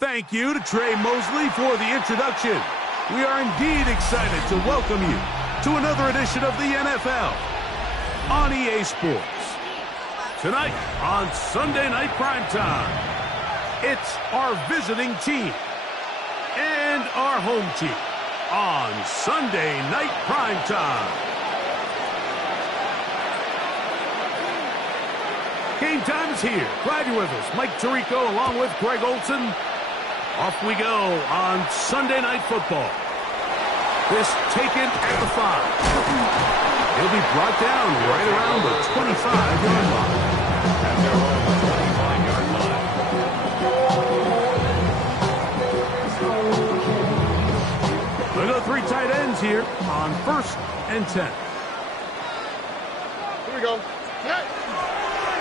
Thank you to Trey Mosley for the introduction. We are indeed excited to welcome you to another edition of the NFL on EA Sports. Tonight on Sunday Night Primetime, it's our visiting team and our home team on Sunday Night Primetime. Game time is here. Glad you're with us. Mike Tirico along with Greg Olson. Off we go on Sunday Night Football. This taken at the 5. He'll be brought down right around the 25-yard line. At their own 25-yard line. We've got 3 tight ends here on 1st and 10. Here we go.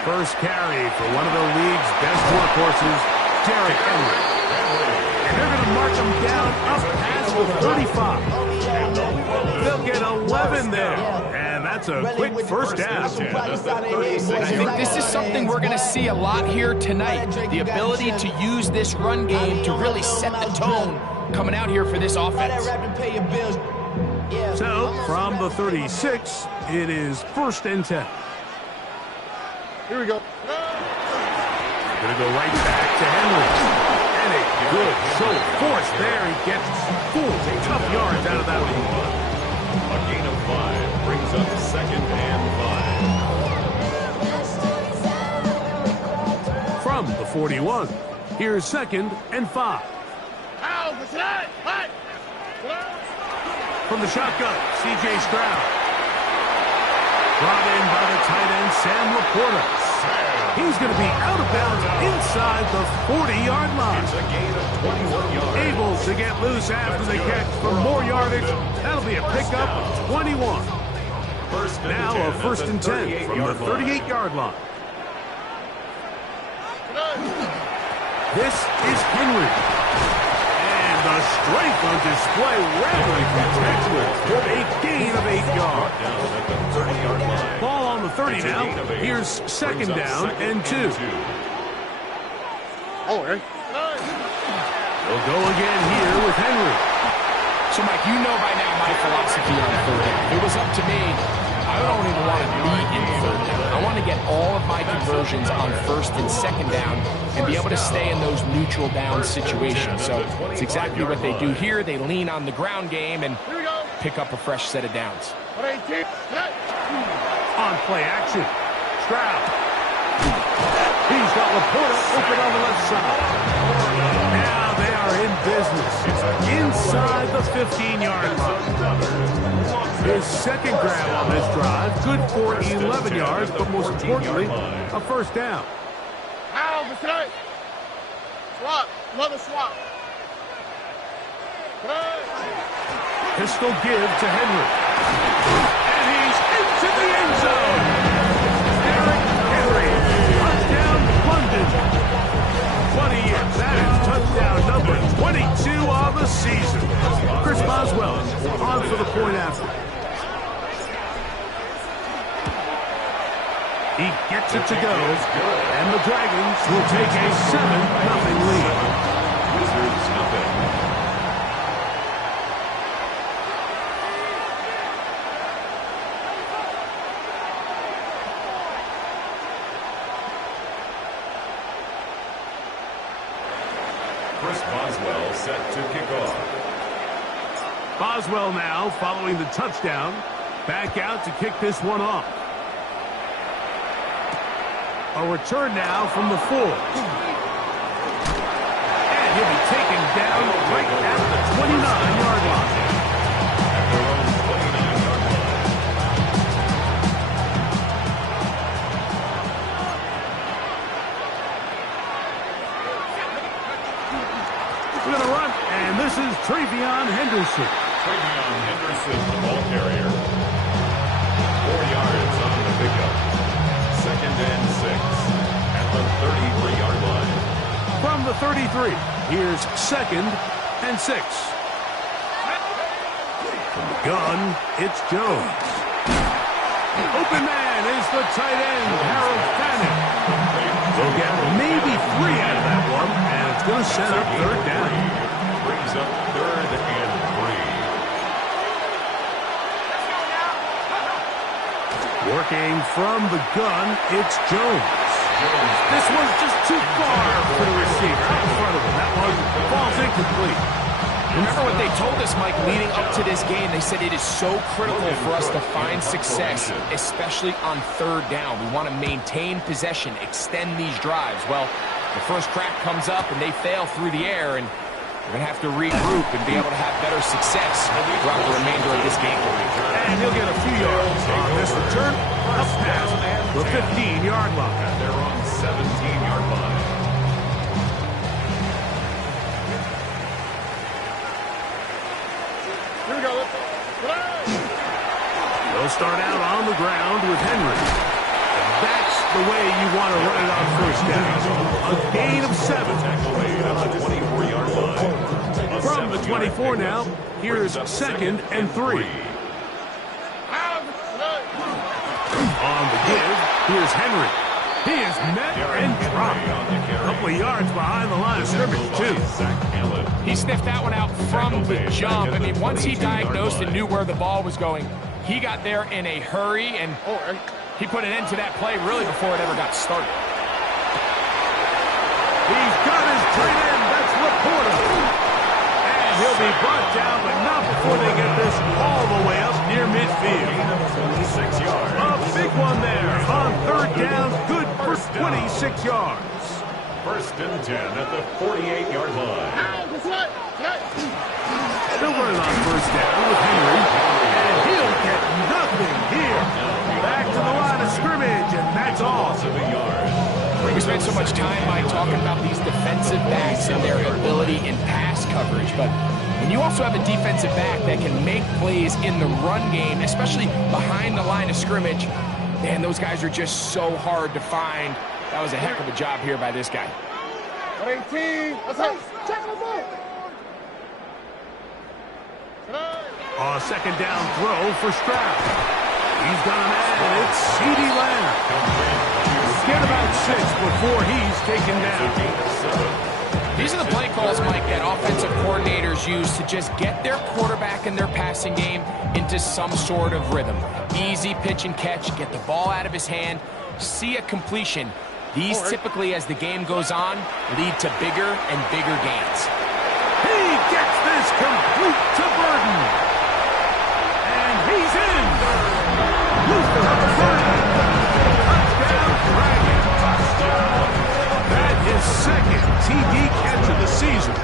First carry for one of the league's best workhorses, Derrick Henry. And they're going to march him down up past the 35. They'll get 11 there. And that's a quick first down. I think this is something we're going to see a lot here tonight. The ability to use this run game to really set the tone coming out here for this offense. So, from the 36, it is 1st and 10. Here we go. Going to go right back to Henry. And a good show of force there. He gets 4 tough yards out of that one. A gain of 5 brings up 2nd and 5. From the 41, here's 2nd and 5. From the shotgun, C.J. Stroud. Brought in by the tight end, Sam Laporta. He's going to be out of bounds inside the 40-yard line. It's a gain of 21 yards. Able to get loose after the catch for more yardage. That'll be a pickup of 21. Now a 1st and 10 from the 38-yard line. This is Henry. And the strength on display rarely spectacular for a gain of 8 yards. Ball on the 30 now. Here's 2nd down and 2. Oh, okay. They'll go again here with Henry. So, Mike, you know by now my philosophy on 3rd down. If it was up to me, I don't even want to be in 3rd down. I want to get all of my conversions on 1st and 2nd down and be able to stay in those neutral down situations. So it's exactly what they do here. They lean on the ground game and pick up a fresh set of downs. On play action, Stroud. He's got Laporta open on the left side. Now they are in business inside the 15-yard line. His 2nd grab on this drive, good for 11 yards, but most importantly, a 1st down. Swap. Another swap. Pistol give to Henry. And he's into the end zone. Derrick Henry. Touchdown, London. 20 years. That is touchdown number 22 of the season. Chris Boswell on for the point after. He gets it to go. And the Dragons will take a 7-0 lead. Wizards nothing. Chris Boswell set to kick off. Boswell now following the touchdown. Back out to kick this one off. A return now from the 4. And he'll be taken down right at the 29-yard line. At their own 29-yard line. We're going to run, and this is Travion Henderson. Travion Henderson, the ball carrier. 4 yards on the 33. Here's 2nd and 6. From the gun, it's Jones. Open man is the tight end, Harold Fanning. They'll get maybe 3 out of that one, and it's going to set up 3rd down. Brings up 3rd and 3. Working from the gun, it's Jones. This one's just too far for the receiver. Out in front of him. That one falls incomplete. Remember what they told us, Mike, leading up to this game. They said it is so critical for us to find success, especially on 3rd down. We want to maintain possession, extend these drives. Well, the first crack comes up and they fail through the air, and we're going to have to regroup and be able to have better success throughout the remainder of this game. And he'll get a few yards on this return. Up past the 15-yard line. And they're on 17-yard line. Here we go. They'll start out on the ground with Henry. And that's the way you want to run it on 1st down. A gain of 7. Tackle made on the 24-yard line. From the 24 now, here's 2nd and 3. On the give, here's Henry. He is met and dropped. A couple of yards behind the line of scrimmage, too. He sniffed that one out from the jump. I mean, once he diagnosed and knew where the ball was going, he got there in a hurry, and he put an end to that play really before it ever got started. He's got his tight end. That's Laporta. And he'll be brought down, but not before they get this all the way up near midfield. 6 yards. A big one there on 3rd down. Good for 26 yards. 1st and 10 at the 48-yard line. Still running on 1st down with Henry. And he'll get nothing here. Back to the line of scrimmage, and that's all. We spent so much time, Mike, talking about these defensive backs and their ability in pass coverage, but when you also have a defensive back that can make plays in the run game, especially behind the line of scrimmage, man, those guys are just so hard to find. That was a heck of a job here by this guy. 18. Let's go. Check the ball. A 2nd down throw for Stroud. He's got a man. It's C.D. Lamb. Get about 6 before he's taken down. These are the play calls, Mike, that offensive coordinators use to just get their quarterback and their passing game into some sort of rhythm. Easy pitch and catch, get the ball out of his hand, see a completion. These typically, as the game goes on, lead to bigger and bigger gains. He gets this complete to Burden. And he's in. Burden. Touchdown, Dragons. That is 2nd TD catch of the season.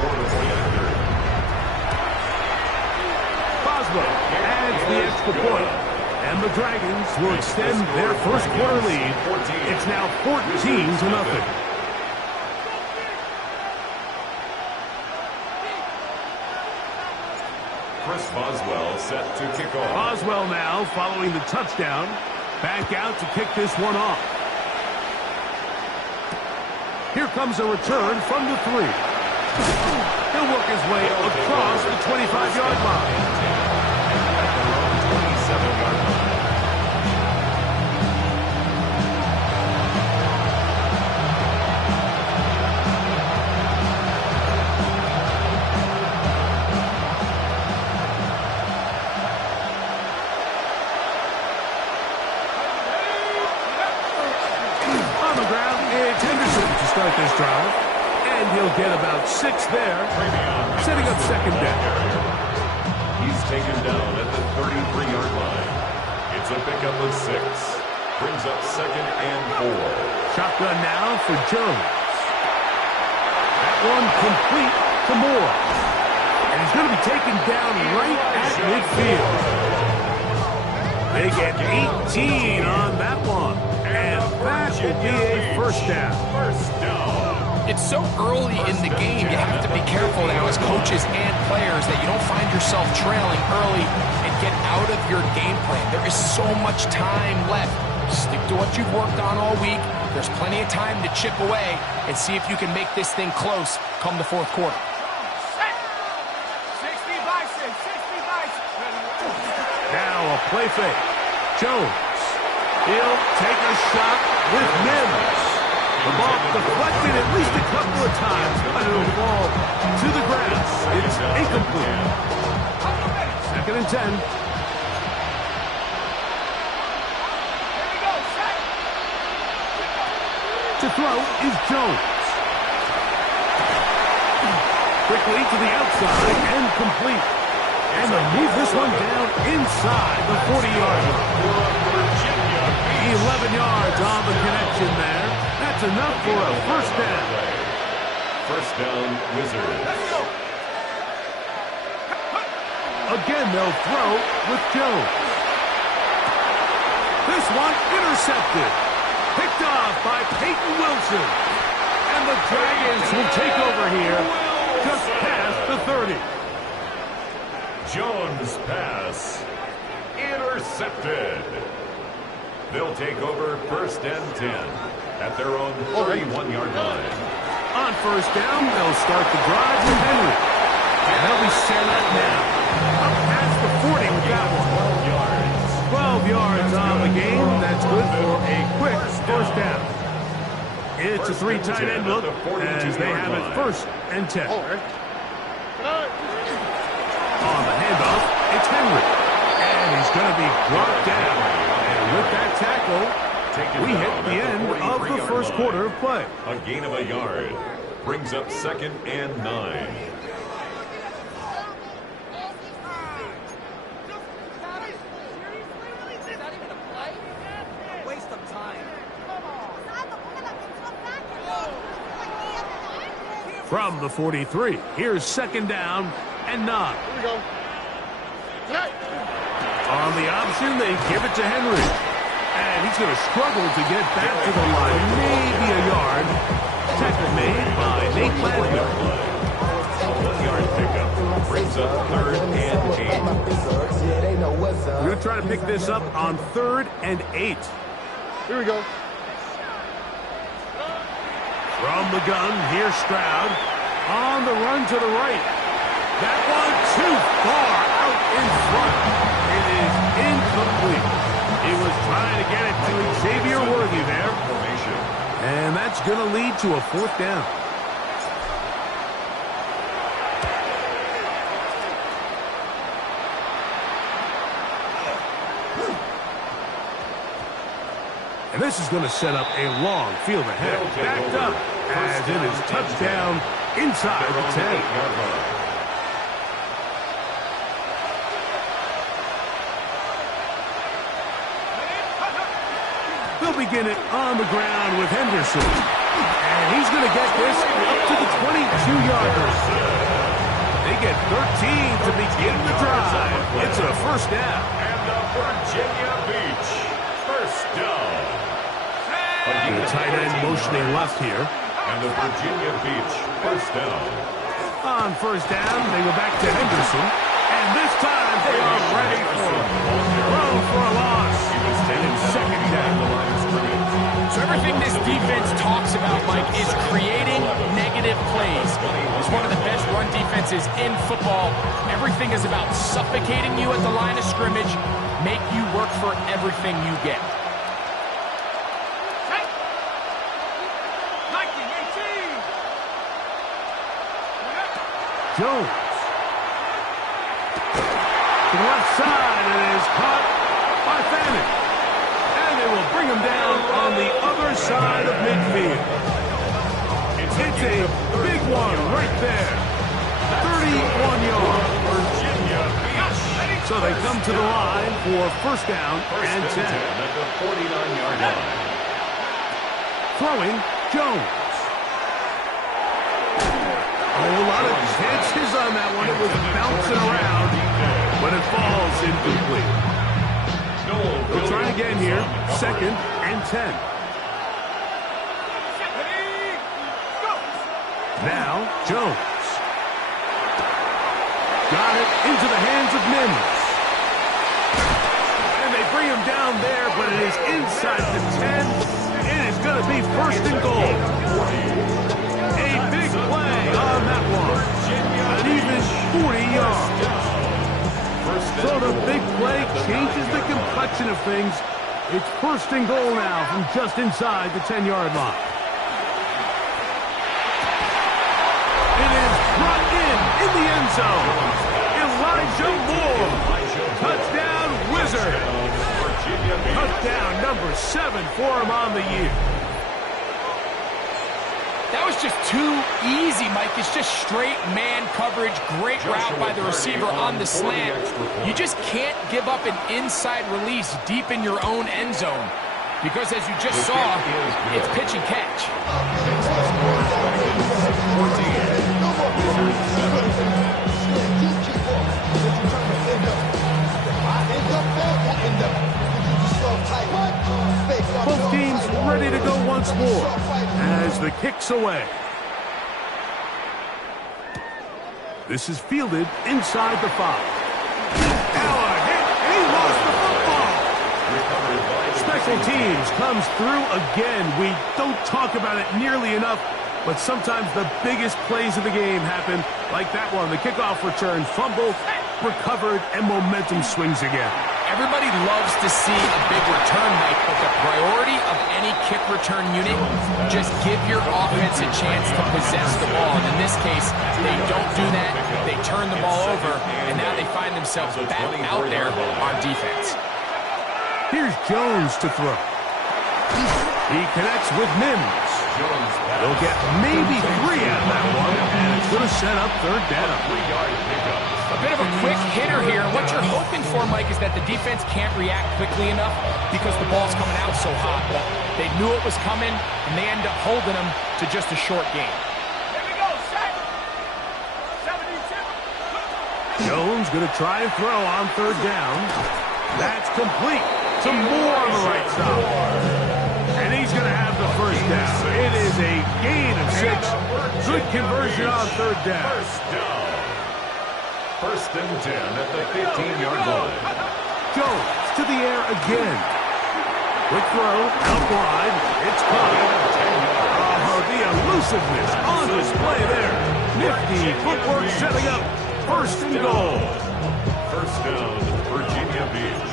Boswell adds the extra point, and the Dragons will extend their 1st quarter lead. It's now 14-0. Chris Boswell set to kick off. Boswell now following the touchdown. Back out to kick this one off. Here comes a return from the 3. He'll work his way across the 25-yard line. At their own 27-yard line. Start this drive, and he'll get about 6 there, setting up 2nd down. He's taken down at the 33-yard line. It's a pickup of 6. Brings up 2nd and 4. Shotgun now for Jones. That one complete to Moore. And he's going to be taken down right at midfield. They get 18 on that one. And that will be a 1st down. It's so early in the game, you have to be careful now as coaches and players that you don't find yourself trailing early and get out of your game plan. There is so much time left. Stick back to what you've worked on all week. There's plenty of time to chip away and see if you can make this thing close come the fourth quarter. Now a play fake. Jones. He'll take a shot with Mims. The ball deflected at least a couple of times, but it'll fall to the grass. It's incomplete. 2nd and 10. To throw is Jones. Quickly to the outside and complete. And they'll move this one down inside the 40-yard line. 11 yards on the connection there. That's enough for a first down. First down, Wizards. Again, they'll throw with Jones. This one intercepted. Picked off by Peyton Wilson. And the Dragons will take over here just past the 30. Jones' pass intercepted. They'll take over first and 10 at their own 31-yard line. On first down, they'll start the drive with Henry. And they'll be set up now. Up past the 40 with that one. 12 yards on the game. That's good for a quick first down. It's a 3 tight end look as they have it first and 10. On the handoff, it's Henry. And he's going to be brought down. And with that tackle, we hit the end of the first quarter of play. A gain of a yard. Brings up 2nd and 9. From the 43, here's 2nd down and 9. Here we go. On the option, they give it to Henry. And he's going to struggle to get back to the line. Maybe a yard. Tackle made by Nate Landman. A 1-yard pickup. Brings up 3rd and 8. We're going to try to pick this up on 3rd and 8. Here we go. From the gun, here's Stroud. On the run to the right. That one too far out in front. It is incomplete. He was trying to get it to Xavier Worthy there. And that's going to lead to a 4th down. And this is going to set up a long field ahead. Backed up as it is touchdown inside the 10. They'll begin it on the ground with Henderson. And he's going to get this up to the 22-yard line. They get 13 to begin the drive. It's a first down. And the Virginia Beach first down. The tight end motioning left here. And the Virginia Beach first down. On first down, they go back to Henderson. And this time they are ready for it. Throw for a loss. And it's 2nd down. So everything this defense talks about, Mike, is creating negative plays. It's one of the best run defenses in football. Everything is about suffocating you at the line of scrimmage, make you work for everything you get. Jones. To the left side, and it is caught by Fanning. And they will bring him down on the other side of midfield. It's a big one right there. 31 yards. So they come to the line for first down and 10. At the 49-yard line. Throwing, Jones. A lot of chances on that one. It was bouncing around, but it falls incomplete. We'll try it again here. 2nd and 10. Now, Jones. Got it into the hands of Mims. And they bring him down there, but it is inside the direction of things. It's first and goal now from just inside the 10-yard line. It is brought in the end zone. Elijah Moore. Touchdown, Wizard. Touchdown number 7 for him on the year. That was just too easy, Mike. It's just straight man coverage. Great route by the receiver on the slant. You just can't give up an inside release deep in your own end zone. Because as you just saw, it's pitch and catch. Both teams ready to go once more as the kick's away. This is fielded inside the 5. Now a hit, and he lost the football. Special teams comes through again. We don't talk about it nearly enough, but sometimes the biggest plays of the game happen like that one. The kickoff return, fumble, recovered, and momentum swings again. Everybody loves to see a big return, Mike, but the priority of any kick return unit, just give your offense a chance to possess the ball. And in this case, they don't do that. They turn the ball over, and now they find themselves back out there on defense. Here's Jones to throw. He connects with Mims. He'll get maybe 3 out of that one, and it's going to set up third down. A bit of a quick hitter here. What you're hoping for, Mike, is that the defense can't react quickly enough because the ball's coming out so hot. But they knew it was coming, and they end up holding them to just a short game. Here we go, set. 72. Jones going to try and throw on third down. That's complete. Some more on the right side. And he's going to have the first down. It is a gain of 6. Good conversion on third down. First and 10 at the 15-yard line. Jones to the air again. Quick throw, out wide. It's caught. Oh, the elusiveness on display there. Nifty footwork setting up first and goal. First down, Virginia Beach.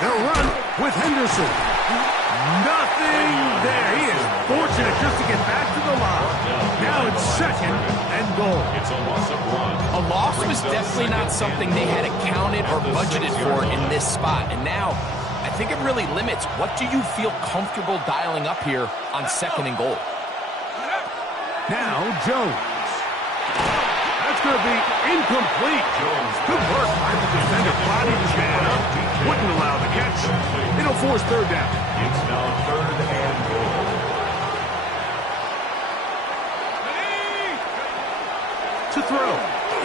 They'll run with Henderson. Nothing there. He is fortunate just to get back to the line. Now it's second and goal. It's a loss of 1. A loss was definitely not something they had accounted or budgeted for in this spot. And now, I think it really limits. What do you feel comfortable dialing up here on second and goal? Now Jones. That's going to be incomplete. Good work by the defender. Body the man up. Wouldn't allow the catch. It'll force third down. It's now third and goal. To throw.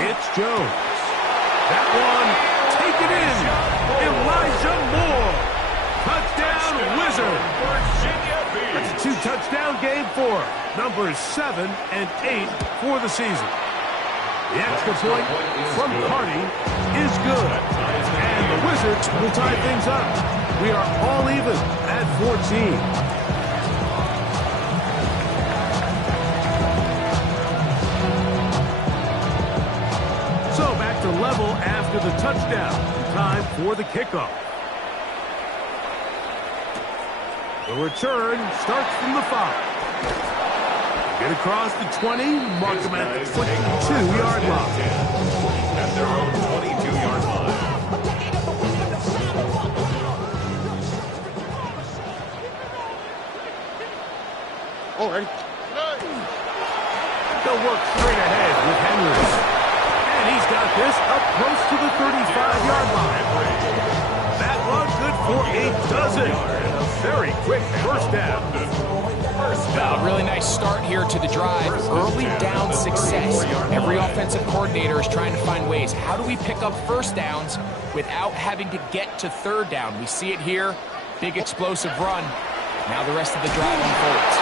It's Jones. That one, take it in. Elijah Moore. Touchdown, Wizard. That's a 2-touchdown game for numbers 7 and 8 for the season. The extra point from Carney is good. And the Wizards will tie things up. We are all even at 14. So back to level after the touchdown. Time for the kickoff. The return starts from the 5. Get across the 20, mark them at the 22-yard line. At their own 22-yard line. All right. They'll work straight ahead with Henry. And he's got this up close to the 35-yard line. That one good for a dozen. Very quick first down. A really nice start here to the drive. Early down success. Every offensive coordinator is trying to find ways. How do we pick up first downs without having to get to third down? We see it here. Big explosive run. Now the rest of the drive unfolds.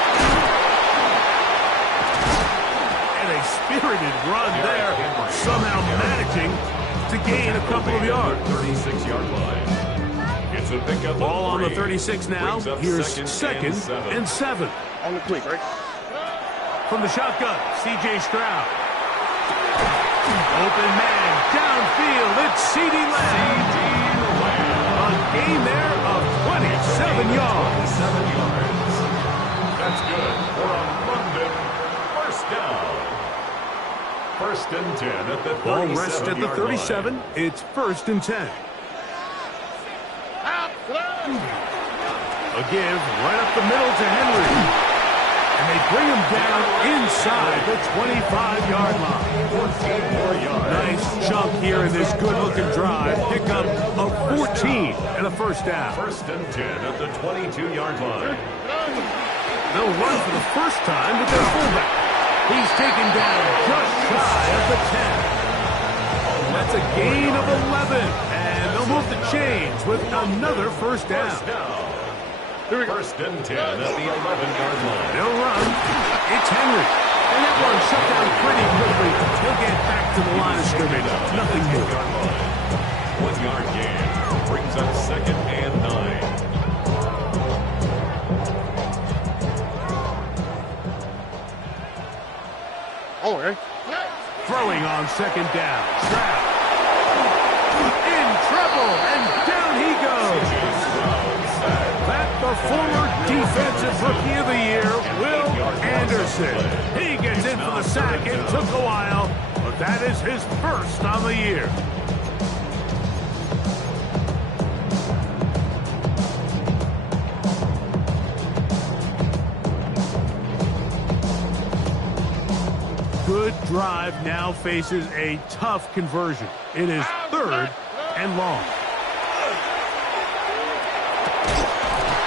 And a spirited run there. Somehow managing to gain a couple of yards. 36-yard line. It's a pickup. Ball on the 36 now. Here's second and 7. On the quick, right? From the shotgun, C.J. Stroud. Open man, downfield, it's CeeDee Lamb. A gain there of 27 yards. 7 yards. That's good for a London first down. First and 10 at the 37-yard line. Ball rests at the 37. It's first and 10. A give right up the middle to Henry. And they bring him down inside the 25-yard line. 14 more yards. Nice chunk here in this good-looking drive. Pick up a 14 and a first down. First and 10 at the 22-yard line. They'll run for the first time with their fullback. He's taken down just shy of the 10. That's a gain of 11. And they'll move the chains with another first down. First and 10 at the 11-yard line. They'll run. It's Henry. And that one shut down pretty quickly. He'll get back to the line of scrimmage. Nothing more. 1 yard gain. Brings up second and 9. Oh, okay. Throwing on second down. Stroud. In trouble. And down he goes. That the former defensive rookie of the year, Will Anderson. He gets in for the sack. It took a while, but that is his first on the year. Good drive now faces a tough conversion. It is third and long.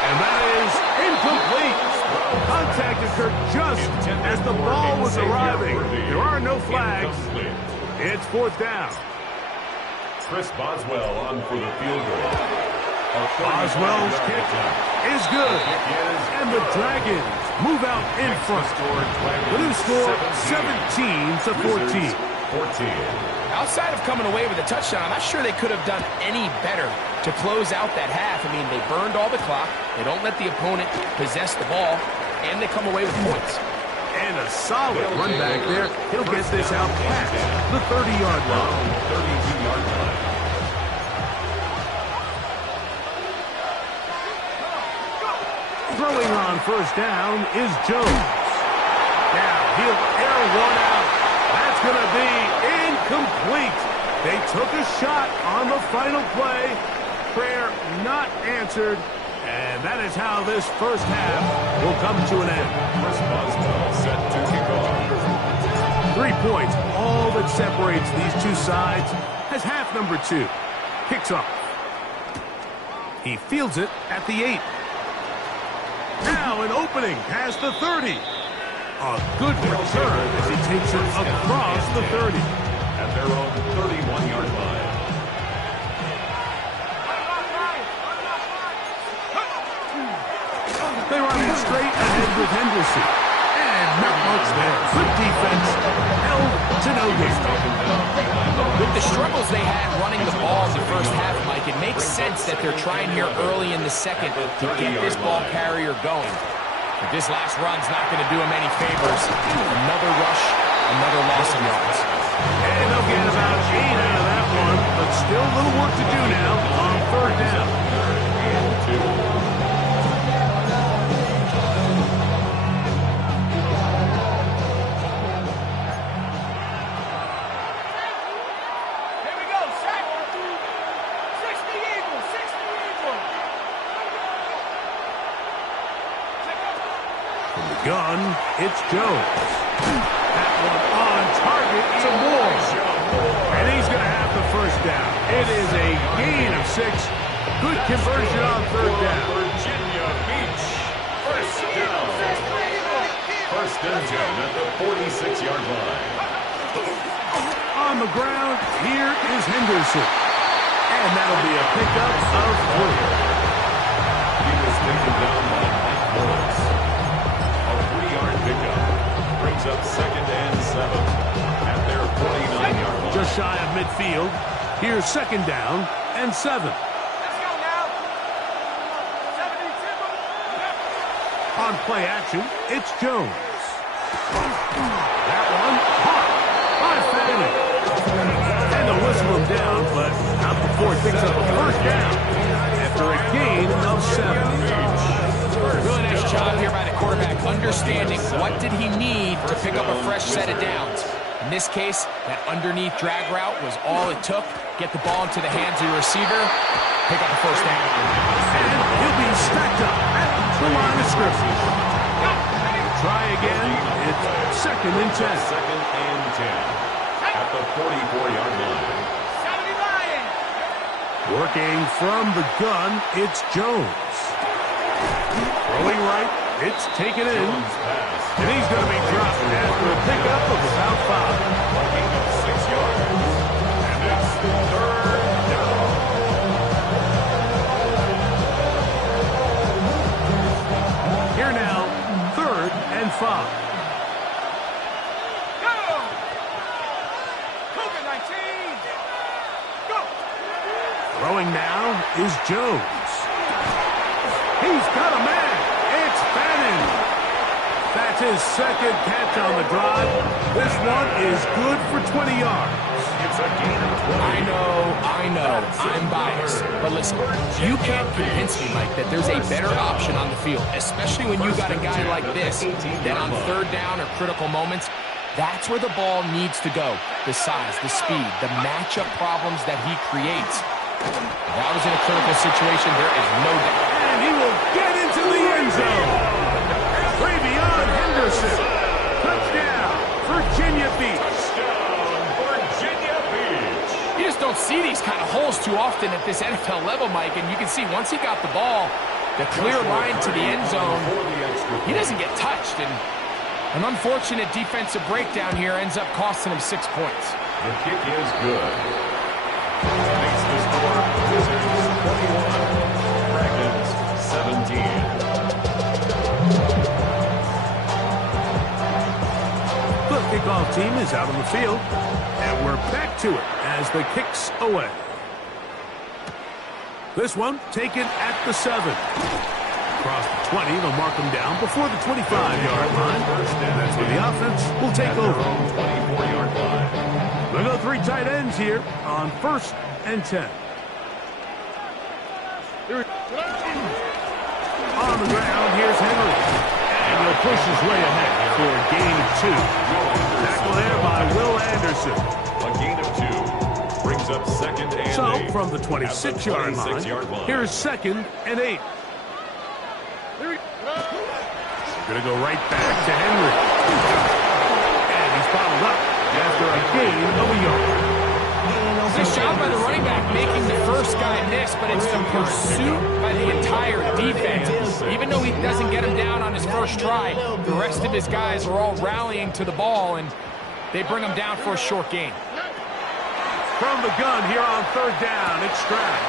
And that is incomplete. Contact occurred just as the ball was arriving. There are no flags. It's fourth down. Chris Boswell on for the field goal. Boswell's kick is good. And the Dragons move out in front. The new score, 17-14. Outside of coming away with a touchdown, I'm not sure they could have done any better to close out that half. I mean, they burned all the clock. They don't let the opponent possess the ball, and they come away with points. And a solid run back there. He'll get this out past the 30-yard line. 32-yard line. Throwing on first down is Jones. Now he'll air one out. That's going to be incomplete. They took a shot on the final play. Prayer not answered. And that is how this first half will come to an end. Chris Boswell set to kick off. 3 points, all that separates these two sides, as half number 2 kicks off. He fields it at the 8. Now an opening past the 30. A good return as he takes it across the 30. At their own 31-yard line. They run it straight ahead with Henderson. And not much there. Good defense. Held to no gain. With the struggles they had running the ball in the first half, Mike, it makes sense that they're trying here early in the second to get this ball carrier going. But this last run's not going to do him any favors. Another rush, another loss of yards. And they'll get about 8 out of that one, but still a little work to do now on third down. Gun, it's Jones. That one on target some more. And he's going to have the first down. It is a gain of 6. Good conversion on third down. Virginia Beach. First down. First and 10 at the 46-yard line. On the ground, here is Henderson. And that'll be a pickup of 3. He was taken down by Mike Morris. Pickup brings up second and 7 at their 49-yard line. Just shy of midfield. Here's second down and 7. Let's go now. 72. On play action, it's Jones. That one caught by Fanning. Boswell picks up a first down after a gain of 7. Really nice job here by the quarterback, understanding what did he need to pick up a fresh set of downs. In this case, that underneath drag route was all it took. Get the ball into the hands of your receiver, pick up a first down. And he'll be stacked up at the line of scrimmage. Try again. It's 2nd and 10. 2nd and 10 at the 44-yard line. Working from the gun, it's Jones. Throwing right, it's taken in. And he's going to be dropped after a pickup of about 5. A gain of 6 yards. And it's 3rd down. Here now, 3rd and 5. Throwing now is Jones. He's got a man. It's Madden. That's his 2nd catch on the drive. This one is good for 20 yards. It's a gain of 20. I know, I'm biased. But listen, you can't convince me, Mike, that there's a better option on the field, especially when you got a guy like this, that on 3rd down or critical moments, that's where the ball needs to go. The size, the speed, the matchup problems that he creates. If that was in a critical situation, there is no doubt. And he will get into the end zone. Way beyond Henderson. Touchdown, Virginia Beach. Virginia Beach. You just don't see these kind of holes too often at this NFL level, Mike, and you can see once he got the ball, the clear line to the end zone, he doesn't get touched, and an unfortunate defensive breakdown here ends up costing him 6 points. The kick is good. Makes the score Wizards 21, Dragons 17. The kickoff team is out on the field, and we're back to it as the kick's away. This one taken at the 7. Across the 20, they'll mark him down before the 25-yard line. And that's where the offense will take over. 24-yard line. We'll go 3 tight ends here on 1st and 10. On the ground, here's Henry. And he'll push his way ahead for a gain of 2. Tackle there by Will Anderson. A gain of 2 brings up 2nd and 8. So, from the 26-yard line, here's 2nd and 8. Going to go right back to Henry. And he's bottled up after a gain of a yard. Nice job by the running back making the first guy miss, but it's the pursuit by the entire defense. Even though he doesn't get him down on his first try, the rest of his guys are all rallying to the ball, and they bring him down for a short gain. From the gun here on 3rd down, it's Stroud.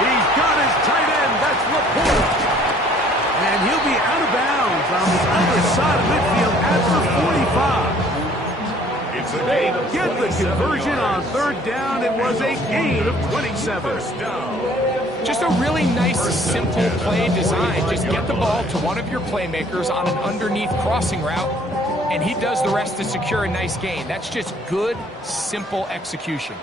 He's got his tight end. That's Laporta. And he'll be out of bounds on the other side of midfield at the 45. They get the conversion on 3rd down. It was a gain of 27. Just a really nice, simple play design. Just get the ball to one of your playmakers on an underneath crossing route, and he does the rest to secure a nice gain. That's just good, simple execution.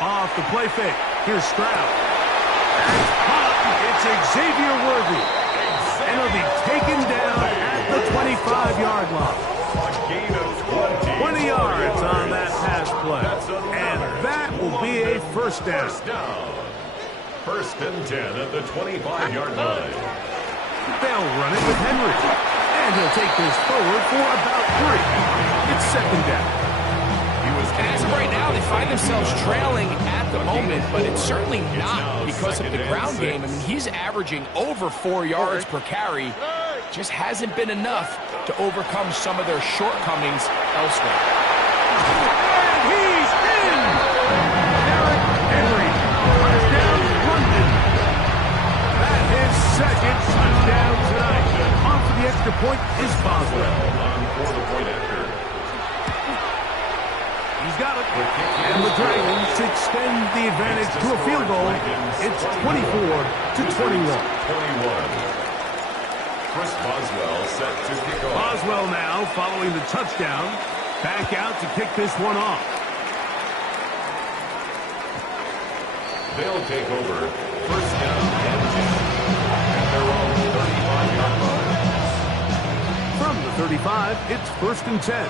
Off the play fake. Here's Stroud. That's popped. It's Xavier Worthy. And he'll be taken down at the 25-yard line. A gain of 20 yards on that pass play. And that will be a first down. 1st and 10 at the 25-yard line. They'll run it with Henry. And he'll take this forward for about 3. It's 2nd down. And as of right now, they find themselves trailing at the moment, but it's certainly not because of the ground game. I mean, he's averaging over 4 yards per carry. Just hasn't been enough to overcome some of their shortcomings elsewhere. And he's in! Derrick Henry. Touchdown, London. That is 2nd touchdown tonight. On for the extra point is Boswell. On for the point after. He's got it. And the Dragons extend the advantage to a field goal. It's 24-21. Chris Boswell set to kick off. Boswell now following the touchdown. Back out to kick this one off. They'll take over first down and 10 at their own 35-yard line. From the 35, it's first and 10.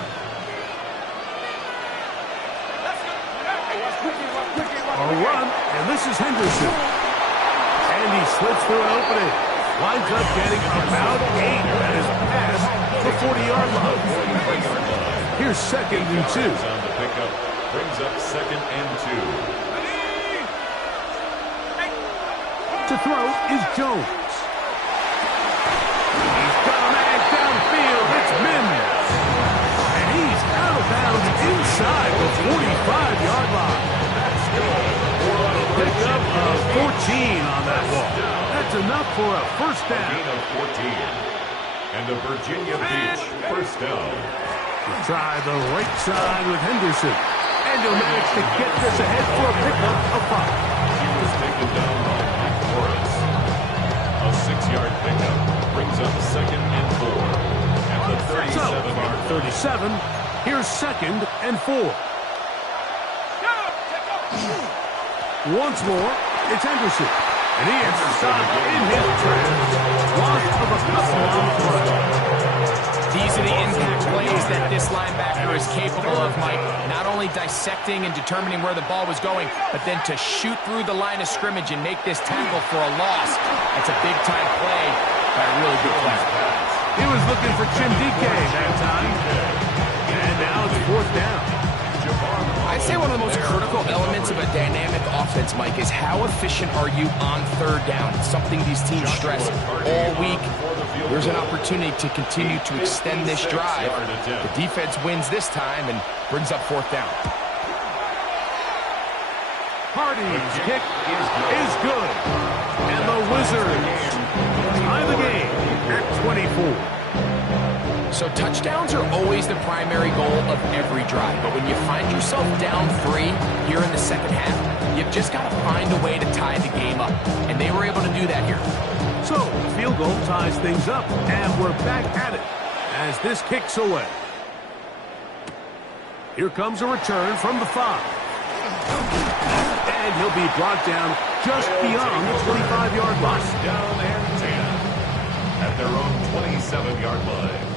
A run, and this is Henderson. And he slips through an opening. Winds up getting about 8. That is past the 40-yard line. Here's second and 2. On the pickup, brings up second and 2. To throw is Jones. He's got a man downfield. It's Mims. And he's out of bounds inside the 45-yard line. That's good. Pickup of 14 on that walk. That's enough for a first down. Gain of 14. And a Virginia Beach first down. Try the right side with Henderson. And he'll manage to get this ahead for a pickup of 5. He was taken down by Morris. A 6-yard pickup brings up second and 4 at the 37-yard line. 37. Here's second and 4. Once more, it's Henderson. And he has stopped in his tracks. Loss of a couple on the front. These are the impact plays that this linebacker is capable of, Mike. Not only dissecting and determining where the ball was going, but then to shoot through the line of scrimmage and make this tackle for a loss. That's a big-time play by a really good player. He was looking for Tim DK that time. And now it's fourth down. I'd say one of the most critical elements of a dynamic offense, Mike, is how efficient are you on third down. It's something these teams stress all week. There's an opportunity to continue to extend this drive. The defense wins this time and brings up fourth down. Hardy's kick is good. And the Wizards tie the game at 24. So touchdowns are always the primary goal of every drive. But when you find yourself down 3 here in the second half, you've just got to find a way to tie the game up. And they were able to do that here. So, the field goal ties things up, and we're back at it as this kicks away. Here comes a return from the 5. And he'll be brought down just beyond the 25-yard line. Down and 10 at their own 27-yard line.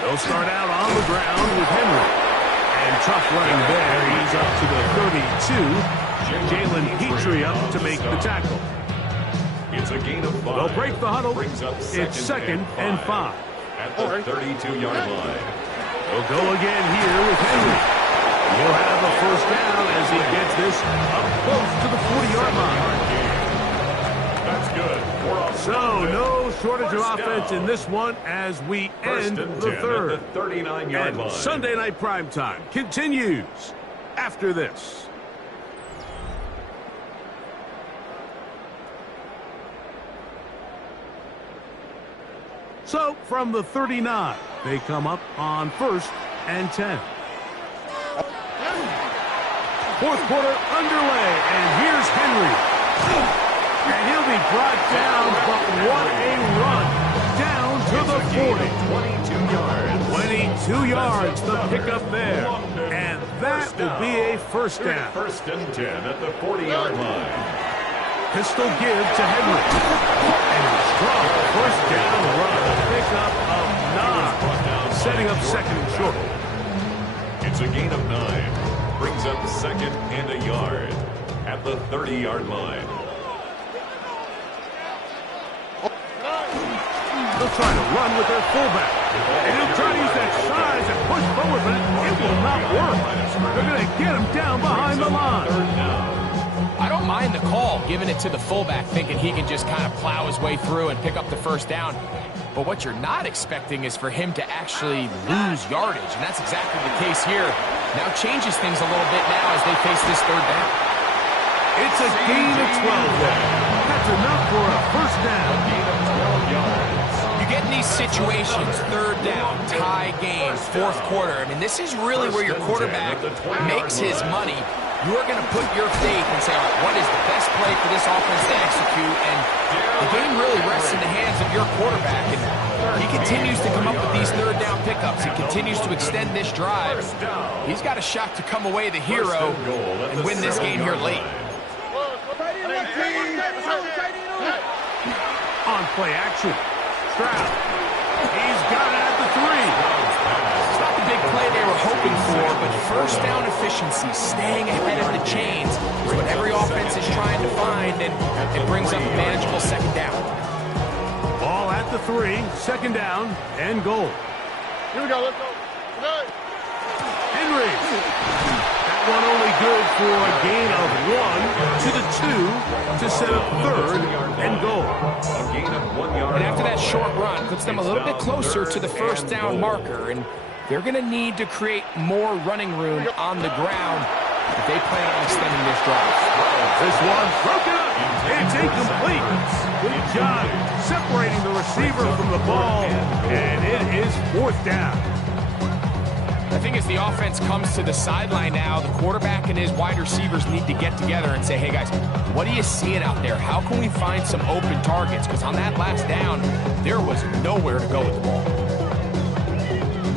They'll start out on the ground with Henry. And tough running there. He's up to the 32. Jalen Petrie up to make the tackle. It's a gain of 5. They'll break the huddle. Brings up It's second and 5. At the 32-yard line. They'll go again here with Henry. He'll have a first down as he gets this up close to the 40-yard line. That's good. So, no shortage of offense in this one as we end the third. At the 39-yard line. Sunday Night Primetime continues after this. So, from the 39, they come up on first and 10. Fourth quarter underway, and here's Henry. And he'll be brought down, but what a run down to the 40. 22 yards. 22 yards, the pickup there. And that will be a first down. First and 10 at the 40-yard line. Pistol give to Henry. And a strong first down run. Pickup of 9. Setting up second and short. It's a gain of 9. Brings up second and a yard at the 30-yard line. They'll try to run with their fullback. And he'll try to use that size and push forward, but it will not work. They're going to get him down behind the line. I don't mind the call, giving it to the fullback, thinking he can just kind of plow his way through and pick up the first down. But what you're not expecting is for him to actually lose yardage, and that's exactly the case here. Now changes things a little bit now as they face this third down. It's a gain of 12 there. That's enough for a first down. Gain of 12 yards. You get in these situations, third down, tie game, fourth quarter. I mean, this is really where your quarterback makes his money. you are going to put your faith and say, all right, what is the best play for this offense to execute? And the game really rests in the hands of your quarterback. And he continues to come up with these third down pickups. He continues to extend this drive. He's got a shot to come away the hero and win this game here late. On play action. Stroud. He's got it at the 3. It's not the big play they were hoping for, but first down efficiency, staying ahead of the chains, is what every offense is trying to find, and it brings up a manageable second down. Ball at the 3, second down, and goal. Here we go, let's go. Henry. That one only good for a gain of 1 to the 2 to set up third and goal. A gain of 1 yard. And after that short run, puts them a little bit closer to the first down marker, and they're going to need to create more running room on the ground if they plan on extending this drive. This one broken up. It's incomplete. Good job separating the receiver from the ball, and it is fourth down. I think as the offense comes to the sideline now, the quarterback and his wide receivers need to get together and say, hey guys, what are you seeing out there? How can we find some open targets? Because on that last down, there was nowhere to go with the ball.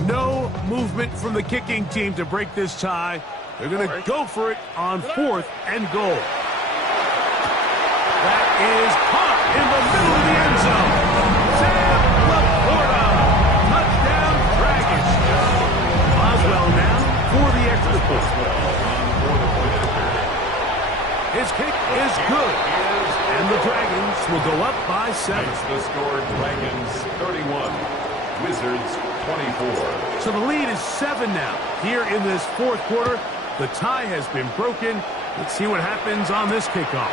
No movement from the kicking team to break this tie. They're going to go for it on fourth and goal. That is caught in the middle of the end zone. Sam Laporta. Touchdown, Dragons. Oswell now for the extra point. His kick is good. And the Dragons will go up by 7. The score, Dragons 31, Wizards 24. So the lead is 7 now. Here in this fourth quarter, the tie has been broken. Let's see what happens on this kickoff.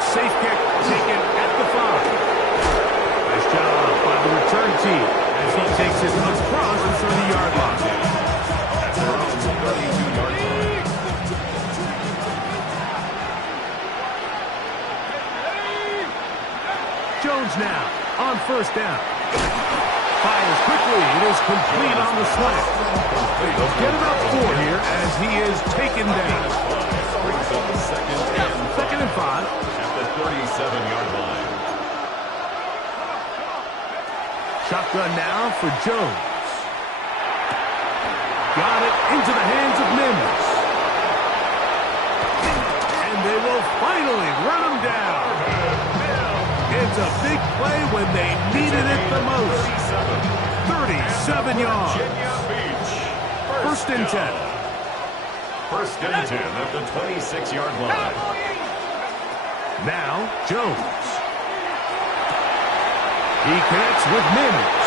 Safe kick taken at the 5. Nice job by the return team as he takes it across the 30-yard line. At their own 32-yard line. Jones now on first down. Fires quickly. It is complete on the slant. They'll get about 4 here as he is taken down. Brings up Second and 5. at the 37-yard line. Shotgun now for Jones. Got it into the hands of Mims. And they will finally run him down. It's a big play when they needed it the most. 37 yards. First and 10. First and 10 at the 26-yard line. Now, Jones. He connects with Mims.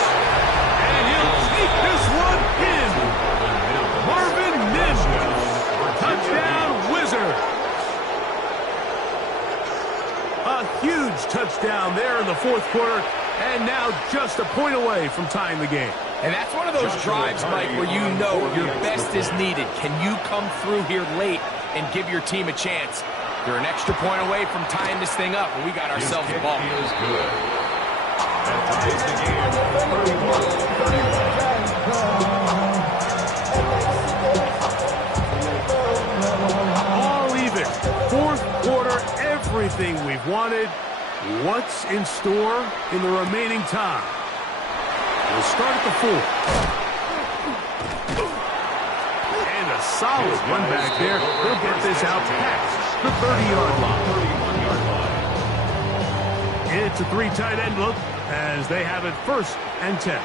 And he'll take this one in. Marvin Mims. Touchdown, Wizards. A huge touchdown there in the fourth quarter. And now just a point away from tying the game. And that's one of those drives, Mike, where you know your best is needed. Can you come through here late and give your team a chance? You're an extra point away from tying this thing up, and we got ourselves a ball. Is good. That ties the game 31-31. All even. Fourth quarter, everything we've wanted. What's in store in the remaining time? We'll start at the 4. And a solid run back there. He'll get this out past the 30-yard line. 31-yard line. It's a 3 tight end look as they have it first and 10.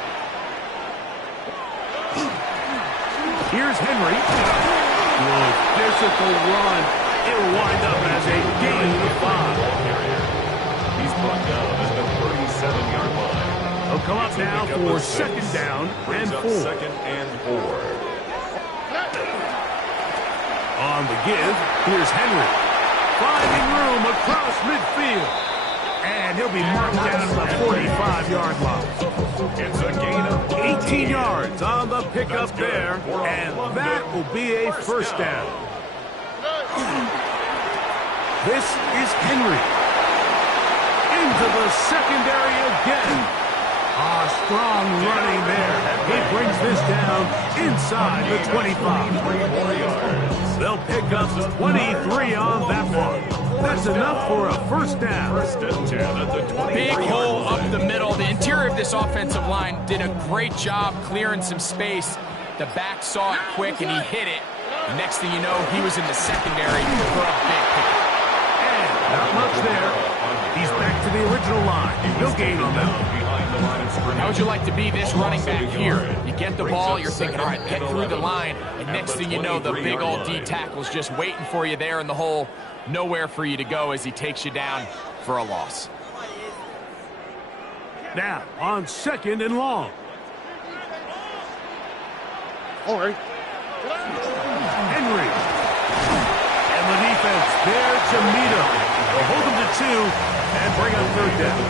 Here's Henry. With physical run. It'll wind up as a gain of 5. He's brought down at the 37-yard line. He'll come up now for second down and 4. Second and 4. On the give, here's Henry. Finding room across midfield. And he'll be marked down at the 45-yard line. It's a gain of 18 yards on the pickup there. And that will be a first down. This is Henry. Into the secondary again. Strong running there. He brings this down inside the 25. They'll pick up 23 on that one. That's enough for a first down. Big hole up the middle. The interior of this offensive line did a great job clearing some space. The back saw it quick, and he hit it. Next thing you know, he was in the secondary for a big pick. And not much there. He's back to the original line. No gain on that. How would you like to be this running back here? You get the ball, you're thinking, all right, get through the line, and next thing you know, the big old D tackle's just waiting for you there in the hole. Nowhere for you to go as he takes you down for a loss. Now, on 2nd and long. All right. Henry. And the defense there to meet him. They'll hold him to 2 and bring up 3rd down.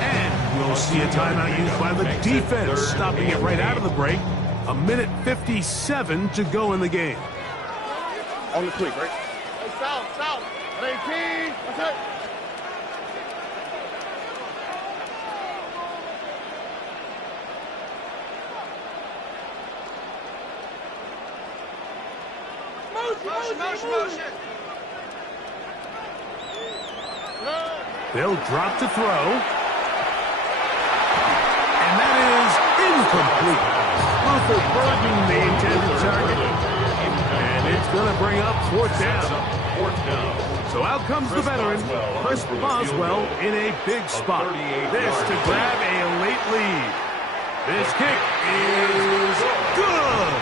And we'll see a timeout used by the defense, stopping it right out of the break. 1:57 to go in the game. On the quick, right? Hey, south. 18. That's it. Motion. They'll drop to throw. And that is incomplete. Overburdened the intended target. And it's going to bring up 4th down. So out comes the veteran, Chris Boswell, in a big spot. This to grab a late lead. This kick is good.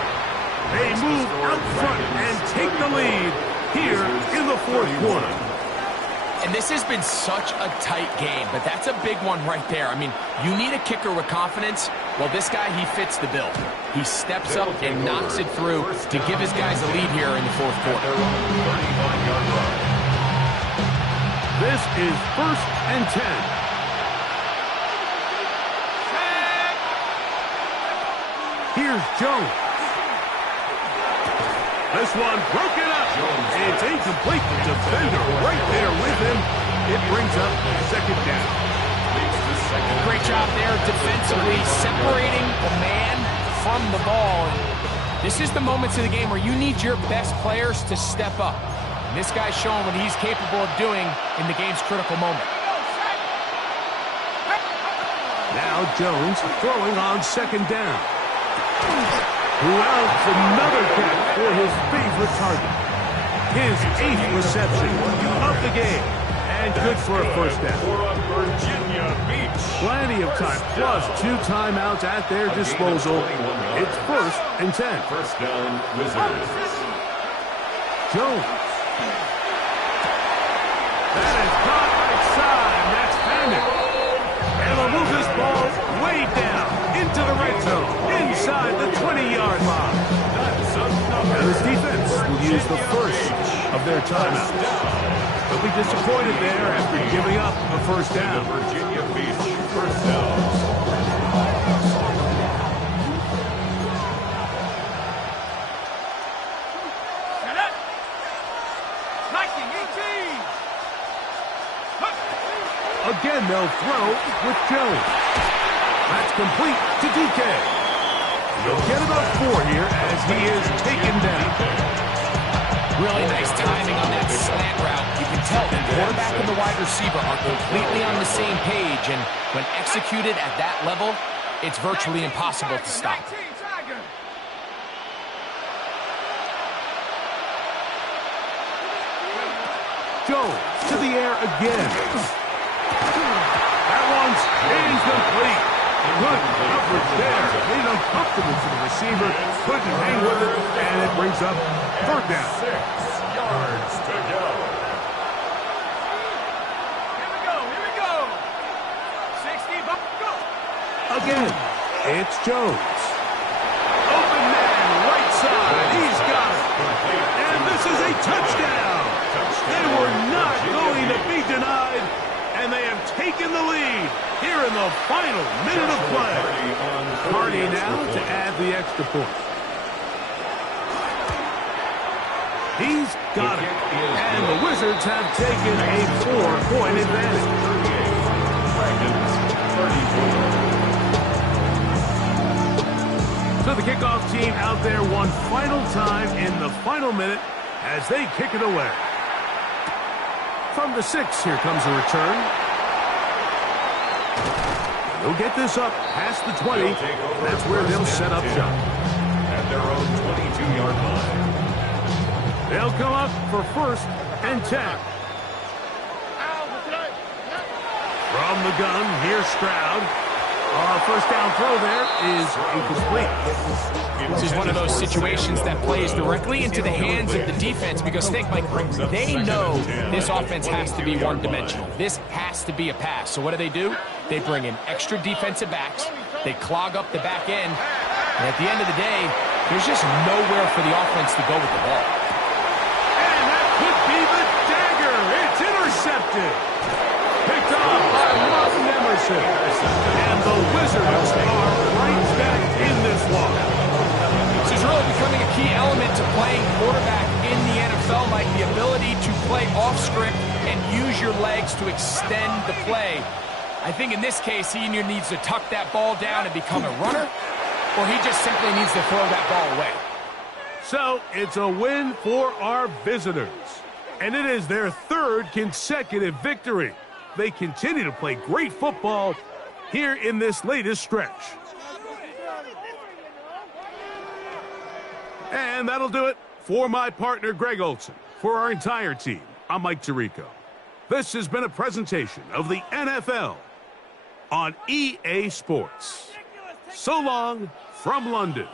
They move out front and take the lead here in the 4th quarter. And this has been such a tight game, but that's a big one right there. I mean, you need a kicker with confidence. Well, this guy, he fits the bill. He steps up and knocks it through to give his guys a lead here in the 4th quarter. This is 1st and 10. Here's Jones. This one broken up. It's incomplete. The defender right there with him. It brings up 2nd down. Great job there defensively, separating the man from the ball. And this is the moments in the game where you need your best players to step up. And this guy's showing what he's capable of doing in the game's critical moment. Now Jones throwing on 2nd down. Well, another catch for his favorite target. His 8th reception of the game. And good for a 1st down. Plenty of time, plus 2 timeouts at their disposal. It's 1st and 10. First down, Wizards. Jones. That is caught outside. That's Panic. And they'll move this ball way down into the red zone, inside the 20-yard line. And this defense will use the first of their timeouts. They'll be disappointed there after giving up a 1st down. Virginia Beach, 1st down. Again, they'll throw with Jones. That's complete to DK. He'll get about 4 here as he is taken down. Really nice timing on that slant route. You can tell the quarterback and the wide receiver are completely on the same page, and when executed at that level, it's virtually impossible to stop. Jones to the air again. That one's incomplete. Good coverage there. Made it uncomfortable for the receiver. Couldn't hang with it, and it brings up 3rd down. 6 yards to go. Here we go. 60, go. Again, it's Jones. Open man, right side. He's got it. And this is a touchdown. They were not going to be denied, and they have taken the lead here in the final minute of play. Hardy now to add the extra point. He's got it, and the Wizards have taken a 4-point advantage. So the kickoff team out there one final time in the final minute as they kick it away. From the 6, here comes a return. They'll get this up past the 20. That's where they'll set up shop. At their own 22-yard line. They'll come up for 1st and 10. From the gun, here's Stroud. First down throw there is incomplete. This is one of those situations that plays directly into the hands of the defense because think, Mike, they know this offense has to be one-dimensional. This has to be a pass. So what do? They bring in extra defensive backs. They clog up the back end. And at the end of the day, there's just nowhere for the offense to go with the ball. And that could be the dagger. It's intercepted. Picked off by Martin Emerson. And the Wizards are right back in this one. This is really becoming a key element to playing quarterback in the NFL, Mike, the ability to play off script and use your legs to extend the play. I think in this case, he either needs to tuck that ball down and become a runner, or he just simply needs to throw that ball away. So it's a win for our visitors. And it is their 3rd consecutive victory. They continue to play great football here in this latest stretch. And that'll do it for my partner, Greg Olson. For our entire team, I'm Mike Tirico. This has been a presentation of the NFL on EA Sports. So long from London.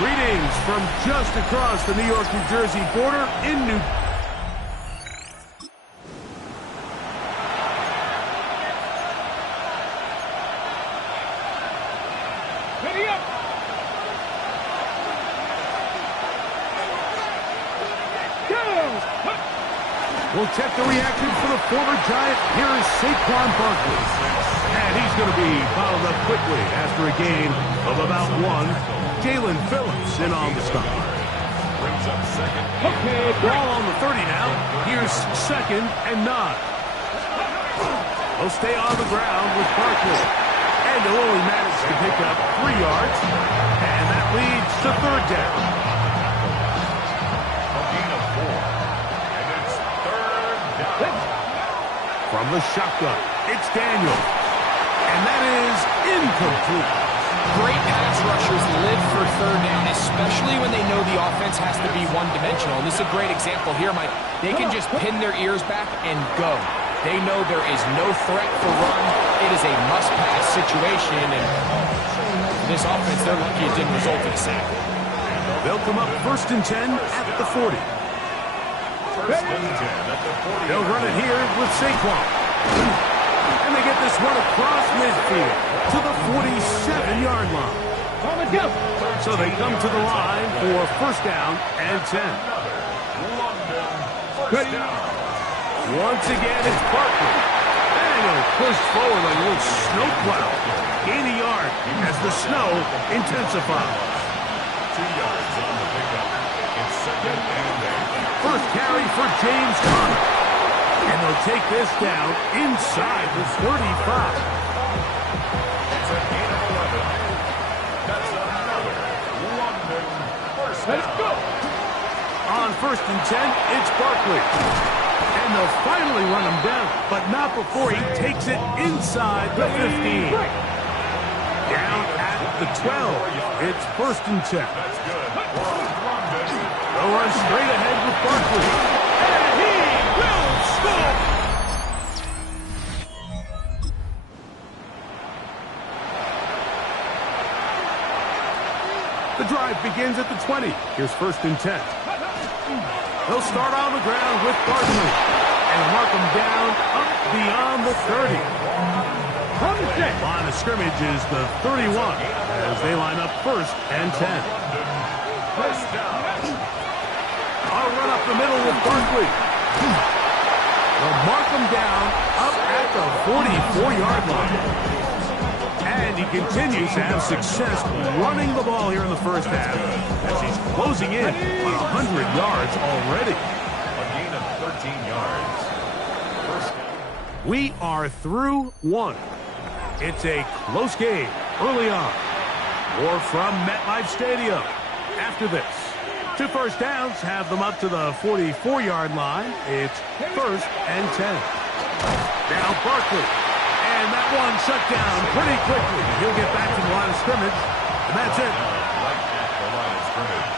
Greetings from just across the New York-New Jersey border in New Ready up. We'll check the reaction for the former Giant. Here is Saquon Barkley. And he's going to be fouled up quickly after a gain of about one. Jalen Phillips in on the stop. Okay, ball on the 30 now. Here's 2nd and 9. They'll stay on the ground with Barkley. And they'll only manage to pick up 3 yards. And that leads to 3rd down. From the shotgun, it's Daniel. And that is incomplete. Great pass rushers live for 3rd down, especially when they know the offense has to be one-dimensional. And this is a great example here, Mike. They can just pin their ears back and go. They know there is no threat for run. It is a must-pass situation. And this offense, they're lucky it didn't result in a sack. They'll come up 1st and 10 at the 40. They'll run it here with Saquon. And they get this one across midfield to the 47-yard line. So they come to the line for 1st down and 10. Once again, it's Barkley. And he'll push forward like a little snowplow. Gain a yard as the snow intensifies. 2 yards on the pickup. It's 2nd and 8. First carry for James Conner. And they'll take this down inside the 35. It's a gain of 11. That's another London first down. Let's go. On 1st and 10, it's Barkley. And they'll finally run him down, but not before he takes it inside the 15. Down at the 12, it's 1st and 10. That's good. They'll run straight ahead with Barkley. And he will score! The drive begins at the 20. Here's 1st and 10. They'll start on the ground with Barkley. And mark him down up beyond the 30. Line of scrimmage is the 31 as they line up 1st and 10. First down. I'll run up the middle with Barkley. They'll mark him down up at the 44-yard line. And he continues to have success running the ball here in the 1st half as he's closing in on 100 yards already. A gain of 13 yards. First down. We are through 1. It's a close game early on. More from MetLife Stadium after this. 2 first downs have them up to the 44-yard line. It's 1st and 10. Now Barkley. And that one shut down pretty quickly. He'll get back to the line of scrimmage. And that's it. Right at the line of scrimmage.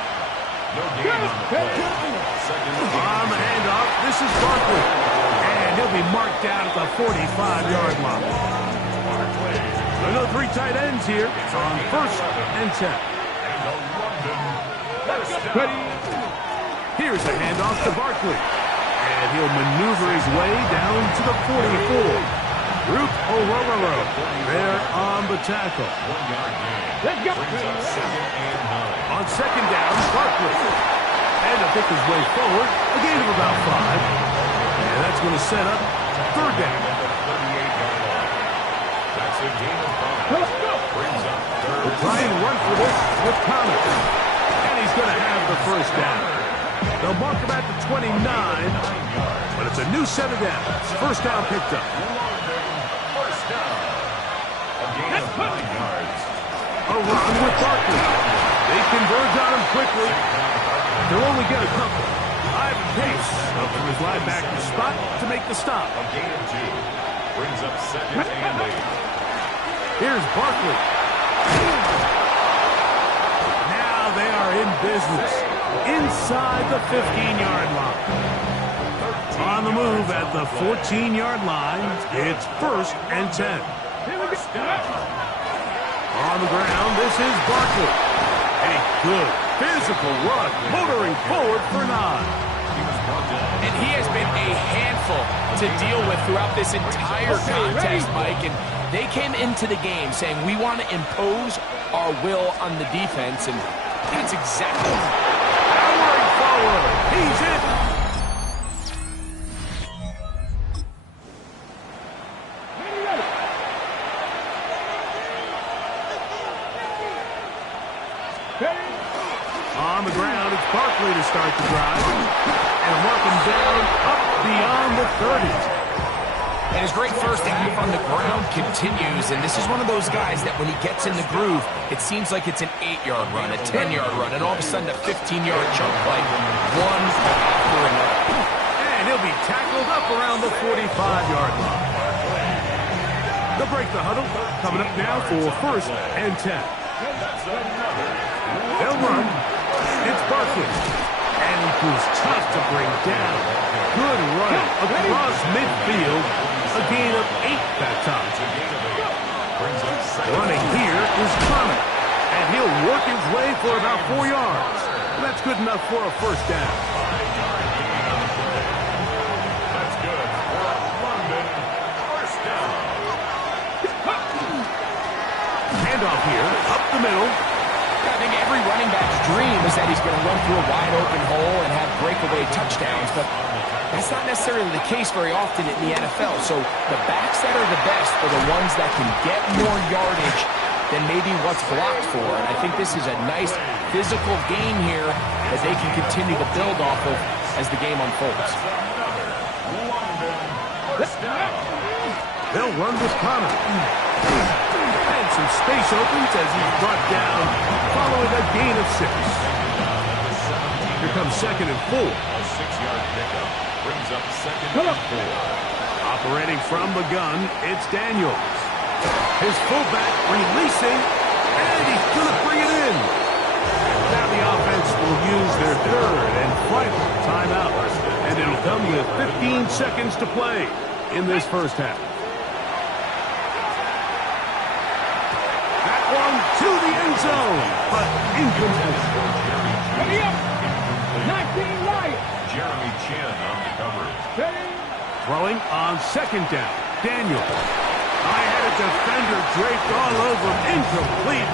No gain on the play. Second On the handoff, this is Barkley. And he'll be marked down at the 45-yard line. There are no 3 tight ends here on 1st and 10. Here's the handoff to Barkley. And he'll maneuver his way down to the 44. Root O'Rororo there on the tackle. 1 yard gain. Let's go. Brings up 2nd and 9. On 2nd down, Barkley. And to pick his way forward, a gain of about 5. And that's going to set up 3rd down. At the 38-yard line. That's a gain of 5. Let's go. Brings up 3rd. We'll try and run for this with Conner. And he's going to have the 1st down. They'll mark him at the 29, but it's a new set of downs. 1st down picked up. First down. A gain of 9 yards. A run with Barkley. They converge on him quickly. They'll only get a couple. Ivan Pace up from his linebacker spot to make the stop. A gain of 2. Brings up 2nd and 8. Here's Barkley. Now they are in business. Inside the 15-yard line. On the move at the 14-yard line, it's 1st and 10. On the ground, this is Barkley. A good physical run, motoring forward for 9. And he has been a handful to deal with throughout this entire contest, Mike. And they came into the game saying, we want to impose our will on the defense, and that's exactly. Powering forward. He's in. On the ground, it's Barkley to start the drive. And marking down up beyond the 30. And his great first half on the ground continues, and this is one of those guys that when he gets in the groove, it seems like it's an 8-yard run, a 10-yard run, and all of a sudden a 15-yard chunk play, one after another. And he'll be tackled up around the 45-yard line. They'll break the huddle. Coming up now for 1st and 10. They'll run. It's Barkley. And he proves tough to bring down. Good run across midfield. A gain of 8 that time. Running here is Connor. And he'll work his way for about 4 yards. And that's good enough for a 1st down. That's good for London. 1st down. Handoff here, up the middle. I think every running back's dream is that he's going to run through a wide open hole and have breakaway touchdowns, but that's not necessarily the case very often in the NFL. So the backs that are the best are the ones that can get more yardage than maybe what's blocked for. And I think this is a nice physical gain here that they can continue to build off of as the game unfolds. They'll run with Connor. And some space opens as he's brought down following a gain of 6. Here comes 2nd and 4. A 6-yard pickup brings up 2nd and 4. Operating from the gun, it's Daniels. His fullback releasing, and he's going to bring it in. Now the offense will use their 3rd and final timeout. And it'll come with 15 seconds to play in this 1st half. That one to the end zone, but incomplete. Jeremy Chin on the coverage. Throwing on 2nd down. Daniel. I had a defender draped all over him. Incomplete.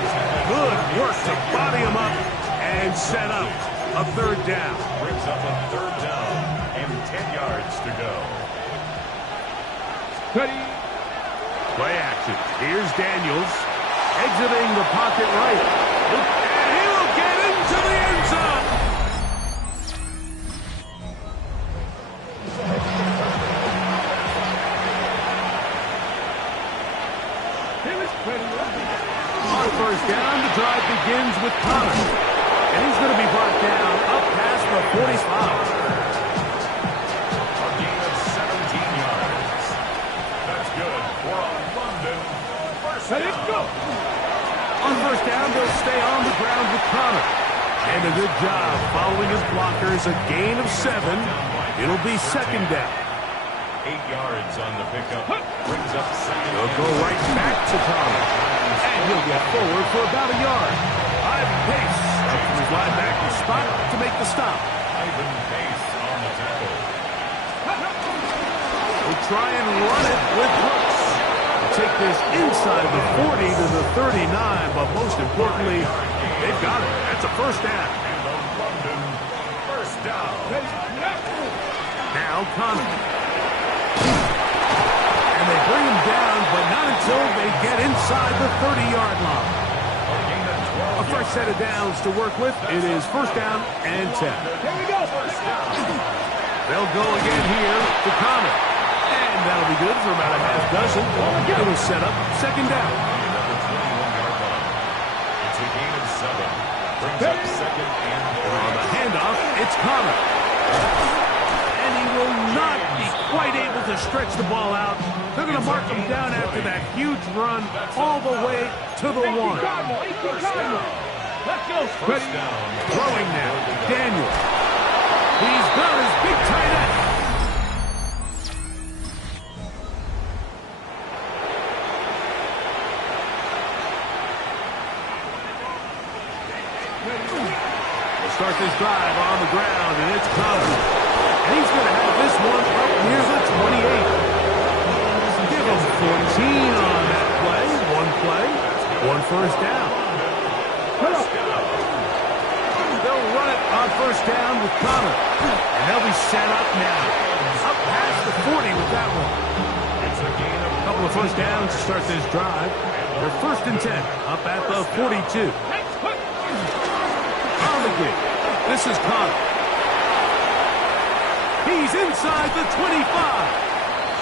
Good work to body him up and set up a 3rd down. Brings up a 3rd down and 10 yards to go. Play action. Here's Daniels. Exiting the pocket right. And he will get into the end zone. On 1st down, the drive begins with Connor. And he's going to be brought down up past the 45. A gain of 17 yards. That's good for a London 1st down. On 1st down, they'll stay on the ground with Connor. And a good job following his blockers. A gain of 7. It'll be 2nd down. 8 yards on the pickup. Brings up 2nd. They'll go right back to Connor. And he'll get forward for about a yard. Ivan Pace up to his linebacker spot to make the stop. Ivan Pace on the tackle. We'll try and run it with Brooks. We'll take this inside the 40 to the 39, but most importantly, they've got it. That's a 1st down. And the London 1st down. Now Connor. And they bring him down, but not until they get inside the 30-yard line. A fresh set of downs to work with. It is 1st down and 10. They'll go again here to Connor. And that'll be good for about a half dozen. It'll set up 2nd down. It's a gain of 7. Brings up 2nd and 3. On the handoff, it's Connor. And he will not be quite able to stretch the ball out. They're going to mark him down after that huge run all the way to the 1. First down. Throwing now, Daniel. He's got his big tight end. We'll start this drive on the ground, and it's Connor. And he's going to have this one up near the 28. Give him 14 on that play. One first down. They'll run it on first down with Connor. And they'll be set up now. Up past the 40 with that one. A couple of first downs to start this drive. They're 1st and 10, up at the 42. On the gig, this is Connor. He's inside the 25.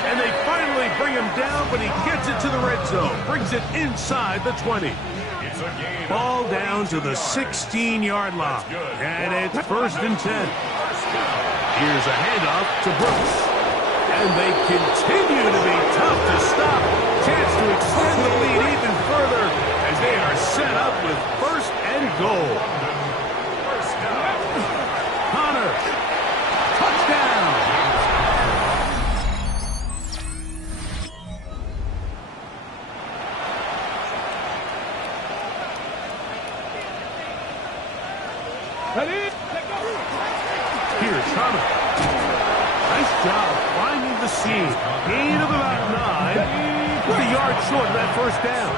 And they finally bring him down, but he gets it to the red zone. Brings it inside the 20. Ball down to the 16-yard line. And it's 1st and 10. Here's a handoff to Brooks. And they continue to be tough to stop. Chance to extend the lead even further as they are set up with 1st and goal. Connor, touchdown. Here's Connor. Nice job finding the seam. Gain of about 9. With a yard short of that first down.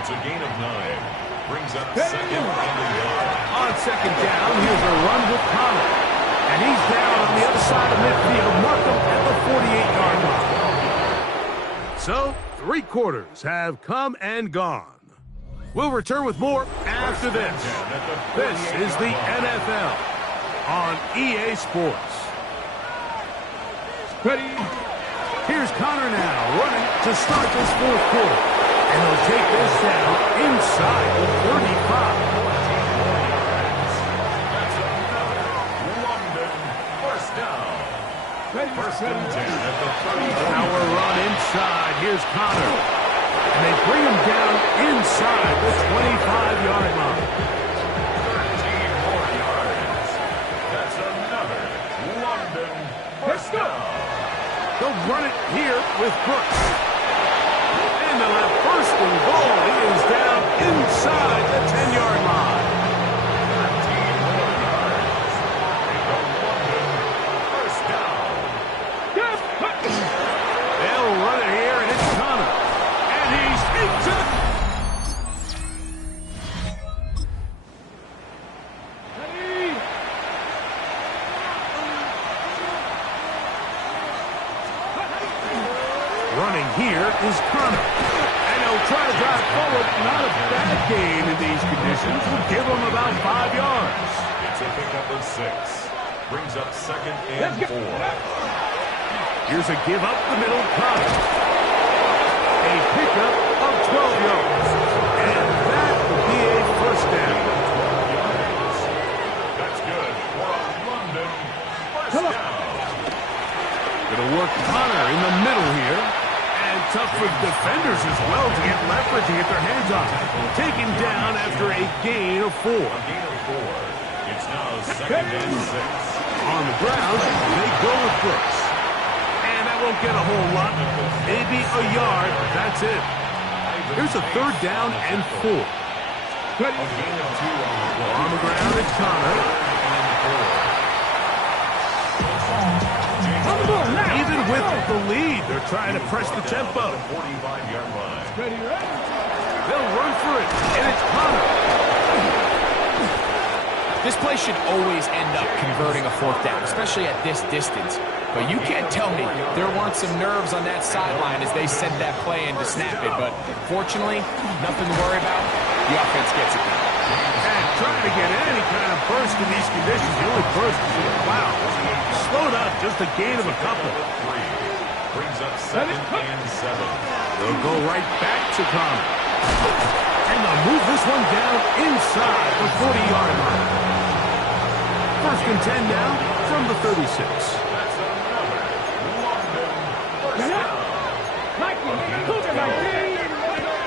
It's a gain of 9. Brings up 2nd on the yard. On 2nd down, here's a run with Connor. And he's down on the other side of midfield. Mark him at the 48-yard line. So, 3 quarters have come and gone. We'll return with more after this. This is the NFL on EA Sports. Ready? Here's Connor now running to start this 4th quarter. And he'll take this down inside the 35. London, 1st down. 1st and 10 at the 35. Power run inside. Here's Connor. And they bring him down inside the 25-yard line. 13 more yards. That's another London, 1st down. They'll run it here with Brooks. And they'll have 1st and goal. He is down inside the 10-yard line. 13 more yards. They go London, 1st down. They'll run it here, and it's Connor. And he's into the... Running here is Connor. And he'll try to drive forward. Not a bad gain in these conditions. Will give him about 5 yards. It's a pickup of 6. Brings up 2nd and 4. Here's a give up the middle, Connor. A pickup of 12 yards. And that will be a 1st down. That's good for a London 1st down. Gonna work Connor in the middle here. And tough for defenders as well to get leverage to get their hands on it. Taken down after a gain of 4. A gain of 4. It's now 2nd and 6. On the ground, they go with Brooks. And that won't get a whole lot. Maybe a yard. That's it. Here's a 3rd down and 4. A gain of 2 On the ground, it's Connor. Even with the lead, they're trying to press the tempo. 45-yard line. They'll run for it, and it's Connor. This play should always end up converting a 4th down, especially at this distance. But you can't tell me there weren't some nerves on that sideline as they sent that play in to snap it. But fortunately, nothing to worry about. The offense gets it done. And trying to get any kind of burst in these conditions, the only burst is in the cloud. Slowed up, just a gain of a couple. 3. Brings up 2nd and 7. They'll go right back to Connor. And they'll move this one down inside the 40-yard line. 1st and 10 now from the 36. That's another London 1st down.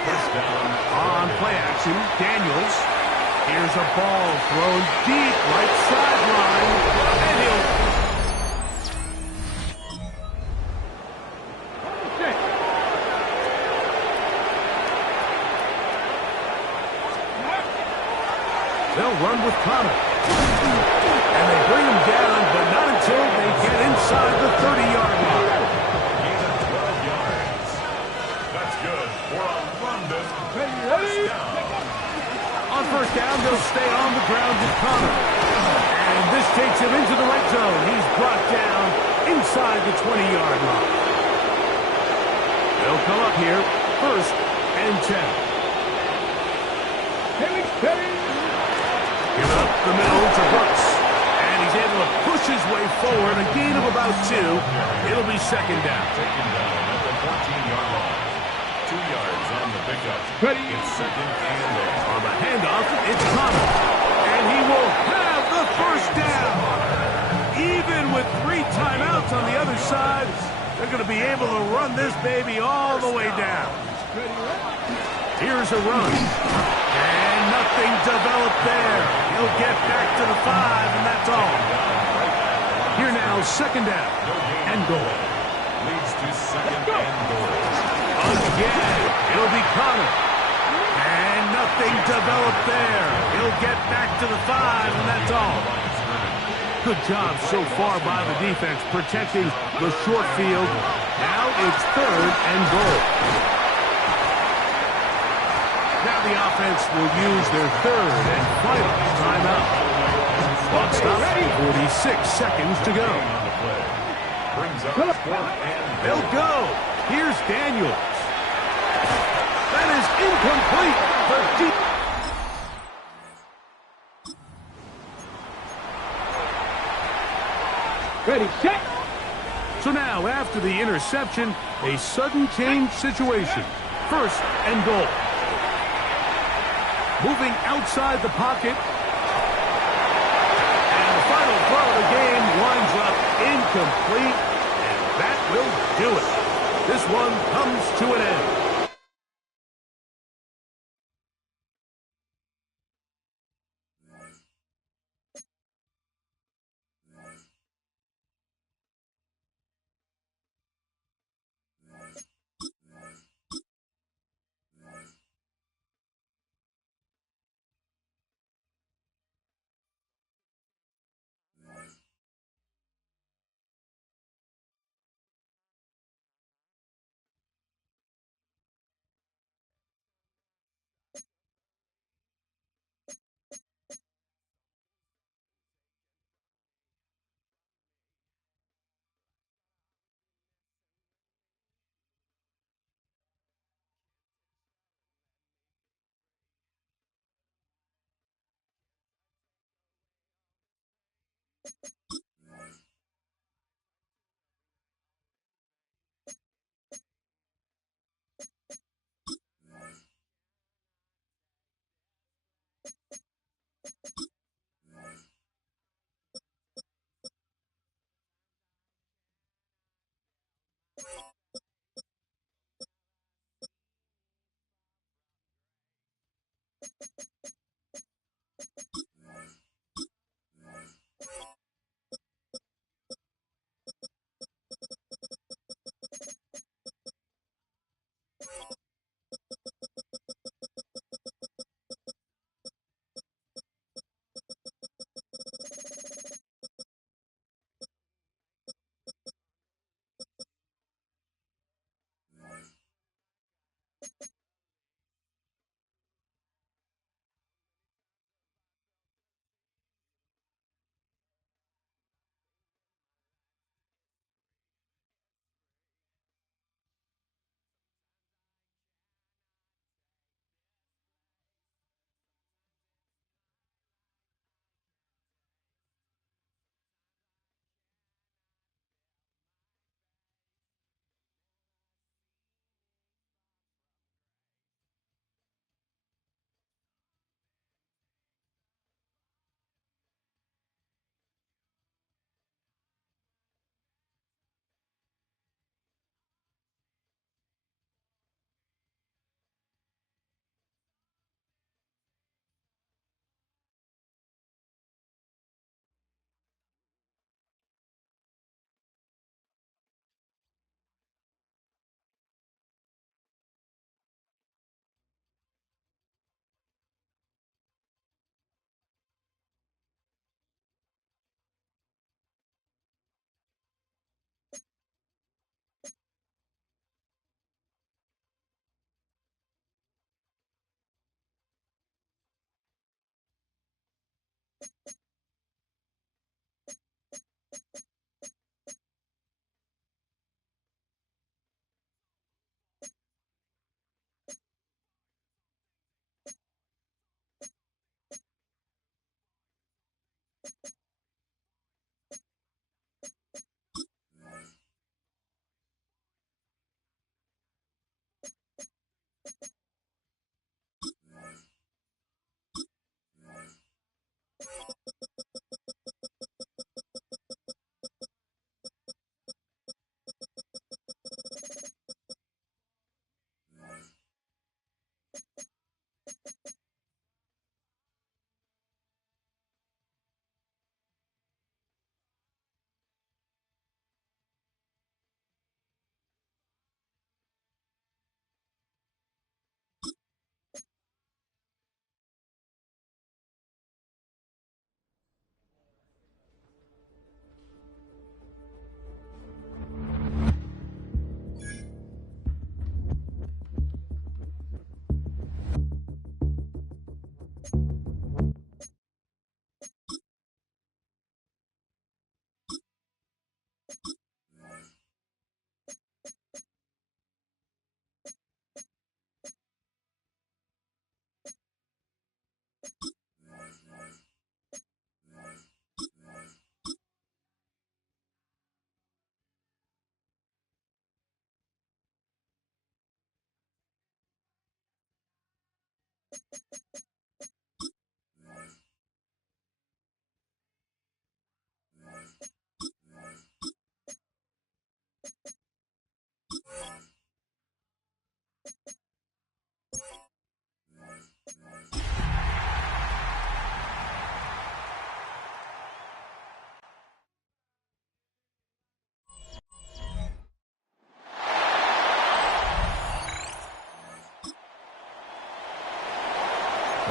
First down. On play action, Daniels. Here's a ball thrown deep right sideline. And he'll... They'll run with Connor. And they bring him down, but not until they get inside the 30-yard line. Gain of 12 yards. That's good for a run this first down. On first down, they'll stay on the ground with Connor. And this takes him into the red zone. He's brought down inside the 20-yard line. They'll come up here, first and 10. Give it up the middle to Brooks. And he's able to push his way forward, a gain of about 2. It'll be second down. Taken down at the 14-yard line. 2 yards on the pickup. It's second and 8. On the handoff, it's Connor. And he will have the first down. Even with 3 timeouts on the other side, they're going to be able to run this baby all the way down. Here's a run. And nothing developed there. He'll get back to the 5, and that's all. Here now, second down and goal. Leads to second and goal. Again, it'll be Connor. And nothing developed there. He'll get back to the 5, and that's all. Good job so far by the defense protecting the short field. Now it's third and goal. Now the offense will use their third and final timeout. Clock stop, 46 seconds to go. Brings up fourth and They'll go. Here's Daniels. That is incomplete. The deep. Ready, set. So now, after the interception, a sudden change situation. First and goal. Moving outside the pocket. And the final throw of the game winds up incomplete. And that will do it. This one comes to an end.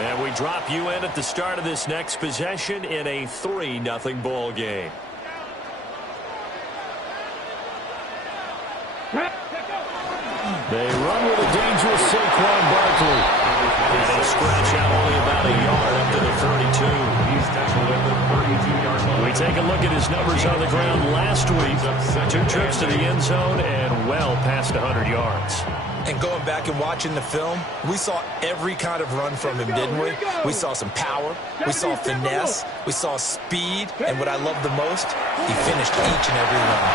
And we drop you in at the start of this next possession in a 3-0 ball game. They run with a dangerous Saquon Barkley. And they scratch out only about a yard up to the 32. He's tackled at the 32-yard line. We take a look at his numbers on the ground last week. 2 trips to the end zone and well past 100 yards. And going back and watching the film, we saw every kind of run from him, didn't we? We saw some power, we saw finesse, we saw speed, and what I love the most, he finished each and every run.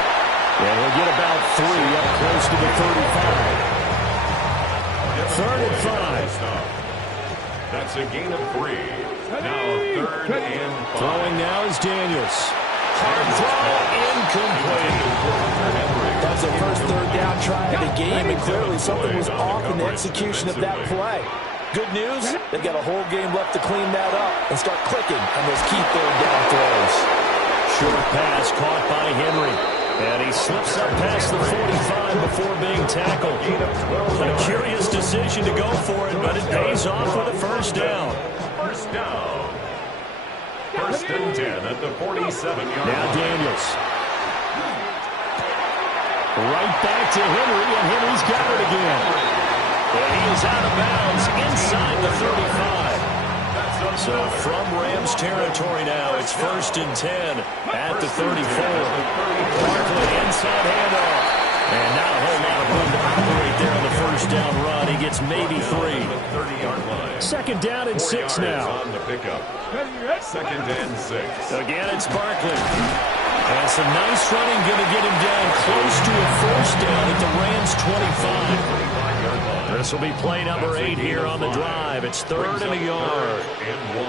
And he'll get about 3 up close to the 35. 3rd and 5. That's a gain of 3. Now 3rd and 5. Throwing now is Daniels. Hard throw, incomplete. That was the first 3rd down try of the game, and clearly something was off in the execution of that play. Good news, they've got a whole game left to clean that up and start clicking on those key 3rd down throws. Short pass caught by Henry. And he slips up past the 45 before being tackled. A curious decision to go for it, but it pays off with a first down. First down. 1st and 10 at the 47-yard line. Now Daniels. Right back to Henry, and Henry's got it again. And he is out of bounds inside the 35. So from Rams territory now, it's 1st and 10 at the 34. Barkley inside handoff. And not a whole lot of room to operate there on the first down run. He gets maybe 3. 30-yard line. 2nd down and 6 now. On the pickup. 2nd and 6. Again, it's Barkley. And some nice running going to get him down close to a first down at the Rams 25. This will be play number 8 here on the drive. It's 3rd and a yard. And 1.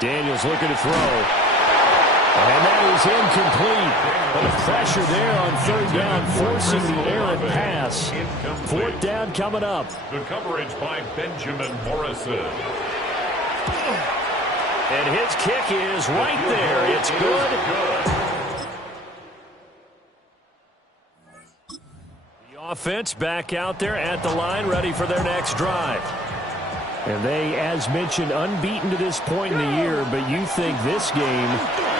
Daniels looking to throw. And that is incomplete. But the pressure there on 3rd down, forcing the errant pass. 4th down coming up. The coverage by Benjamin Morrison. And his kick is right there. It's good. The offense back out there at the line, ready for their next drive. And they, as mentioned, unbeaten to this point in the year, but you think this game,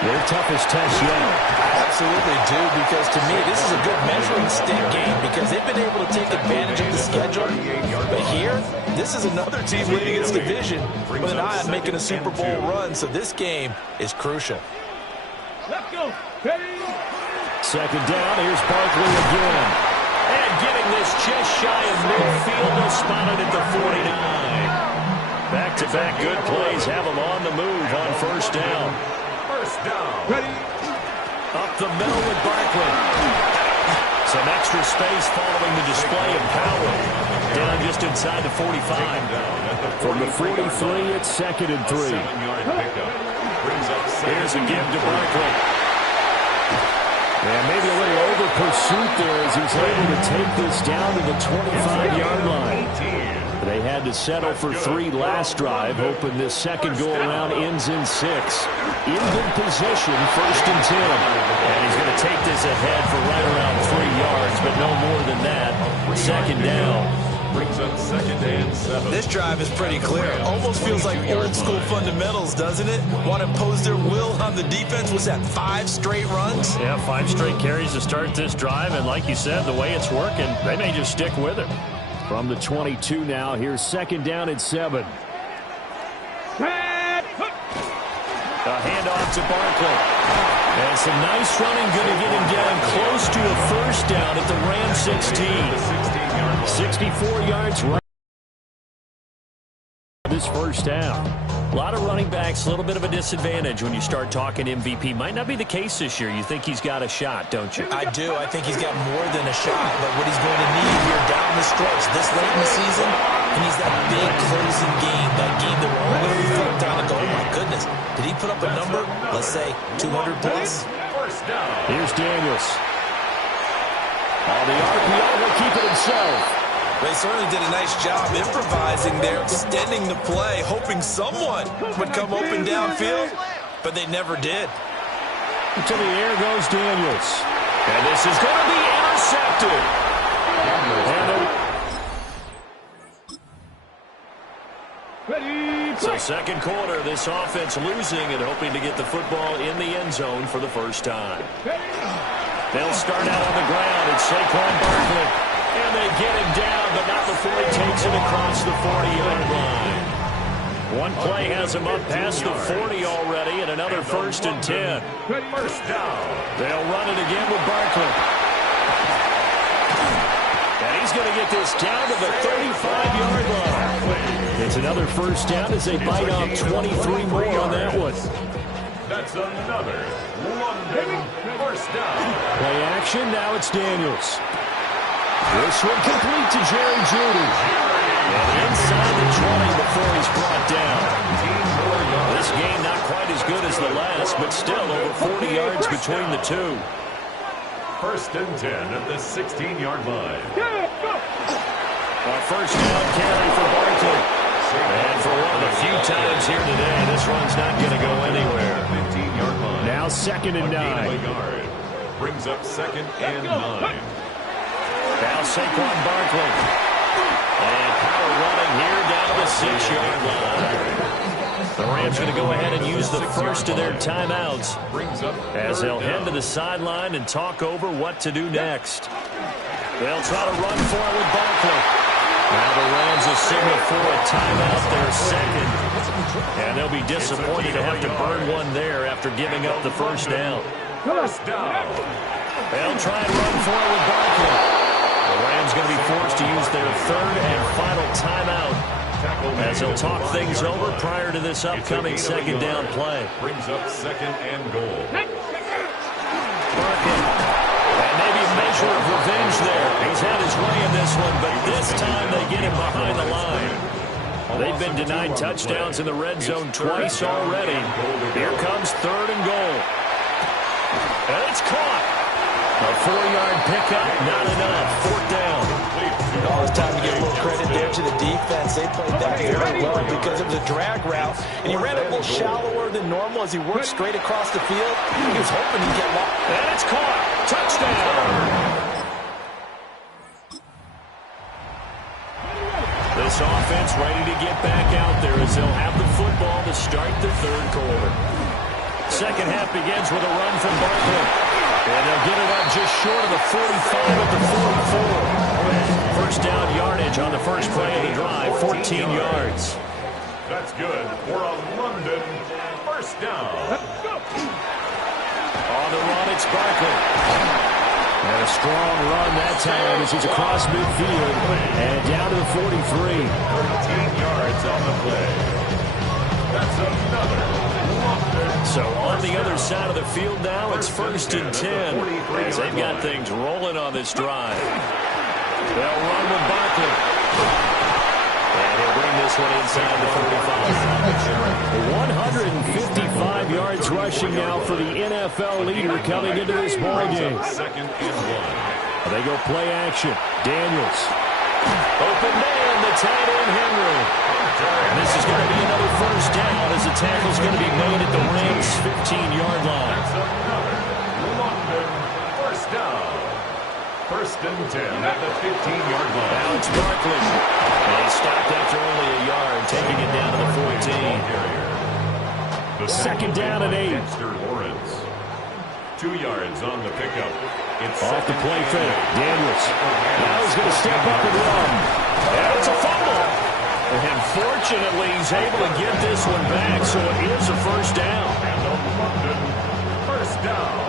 their toughest test yet. I absolutely do, because to me, this is a good measuring stick game because they've been able to take advantage of the schedule. But here, This is another team leading its division with an eye on making a Super Bowl run, so this game is crucial. Let's go. Second down, here's Barkley again. And getting this just shy of midfield, they'll spot it at the 49. Back-to-back good plays have them on the move on first down. First down. Up the middle with Barkley. Some extra space following the display of power. Down just inside the 45. From the 43, it's 2nd and 3. Here's a give to Barkley. And maybe a little over pursuit there as he's able to take this down to the 25-yard line. They had to settle for 3 last drive, hoping this second go-around ends in 6. In good position, 1st and 10. And he's going to take this ahead for right around 3 yards, but no more than that. 2nd down. Brings up 2nd and 7. This drive is pretty clear. Almost feels like old school fundamentals, doesn't it? Want to impose their will on the defense. Was that 5 straight runs? Yeah, 5 straight carries to start this drive, and like you said, the way it's working, they may just stick with it. From the 22 now, here's 2nd down and 7. A handoff to Barkley. And some nice running, going to get him down close to a first down at the Ram 16. 64 yards right. This first down. A lot of running backs, a little bit of a disadvantage when you start talking MVP. Might not be the case this year. You think he's got a shot, don't you? I do. I think he's got more than a shot. But what he's going to need here down the stretch this late in the season, he needs that big closing game, that game that we're all going to reflect on and go, oh, my goodness, did he put up a number, let's say, 200 plus? Here's Daniels. On the RPO, will keep it himself. They certainly did a nice job improvising there, extending the play, hoping someone would come open downfield, but they never did. To the air goes Daniels. And this is going to be intercepted. So second quarter, this offense losing and hoping to get the football in the end zone for the first time. They'll start out on the ground. It's Saquon Barkley. And they get him down, but not before he takes it across the 40-yard line. One play has him up past the 40 already, and another 1st and 10. First down. They'll run it again with Barkley. And he's going to get this down to the 35-yard line. It's another first down as they bite off 23 more on that one. That's another London first down. Play action, now it's Daniels. This one complete to Jerry Jeudy. And inside the 20 before he's brought down. This game not quite as good as the last, but still over 40 yards between the two. 1st and 10 at the 16-yard line. A first down carry for Barkley. And for one of the few times here today, this run's not going to go anywhere. 15-yard line. Now 2nd and 9. Brings up 2nd and 9. Now Saquon Barkley. And power running here down to the 6-yard line. The Rams going to go ahead and use the first of their timeouts as they'll head to the sideline and talk over what to do next. They'll try to run for it with Barkley. Now the Rams will signal for a timeout, their second. And they'll be disappointed to have to burn one there after giving up the first down. First down. They'll try and run for it with Barkley. The Rams going to be forced to use their 3rd and final timeout as they'll talk things over prior to this upcoming 2nd down play. Brings up 2nd and goal. Barkley. And maybe a measure of revenge there. He's had his way in this one, but this time they get him behind the line. They've been denied touchdowns in the red zone twice already. Here comes 3rd and goal. And it's caught. A 4-yard pickup, not enough. 4th down. Oh, it's time to give a little credit there to the defense. They played that very well because it was a drag route. And he ran a little shallower than normal as he worked straight across the field. He was hoping he'd get lost. And it's caught. Touchdown. This offense ready to get back out there as they'll have the football to start the 3rd quarter. Second half begins with a run from Barkley. And they'll get it up just short of the 45 at the 44. First down yardage on the first play of the drive 14 yards. That's good for a London first down. On the run, it's Barkley. And a strong run that time as he's across midfield and down to the 43. 13 yards on the play. That's another London. So on the other side of the field now, it's 1st and 10 as they've got things rolling on this drive. They'll run with Barkley. And he'll bring this one inside the 35. 155 yards rushing now for the NFL leader coming into this ballgame. Second and 1. They go play action. Daniels. Open man, the tight end Henry. And this is going to be another first down as the tackle's going to be made at the Rams' 15-yard line. That's another London first down. 1st and 10 at the 15-yard line. Now it's Barkley. And he stopped after only a yard, taking it down to the 14. The Second down and 8. Dexter Lawrence. 2 yards on the pickup. It's Off the play fake. Daniels. Now he's going to step up and run. And it's a fumble. And fortunately, he's able to get this one back, so it is a first down. And a London first down.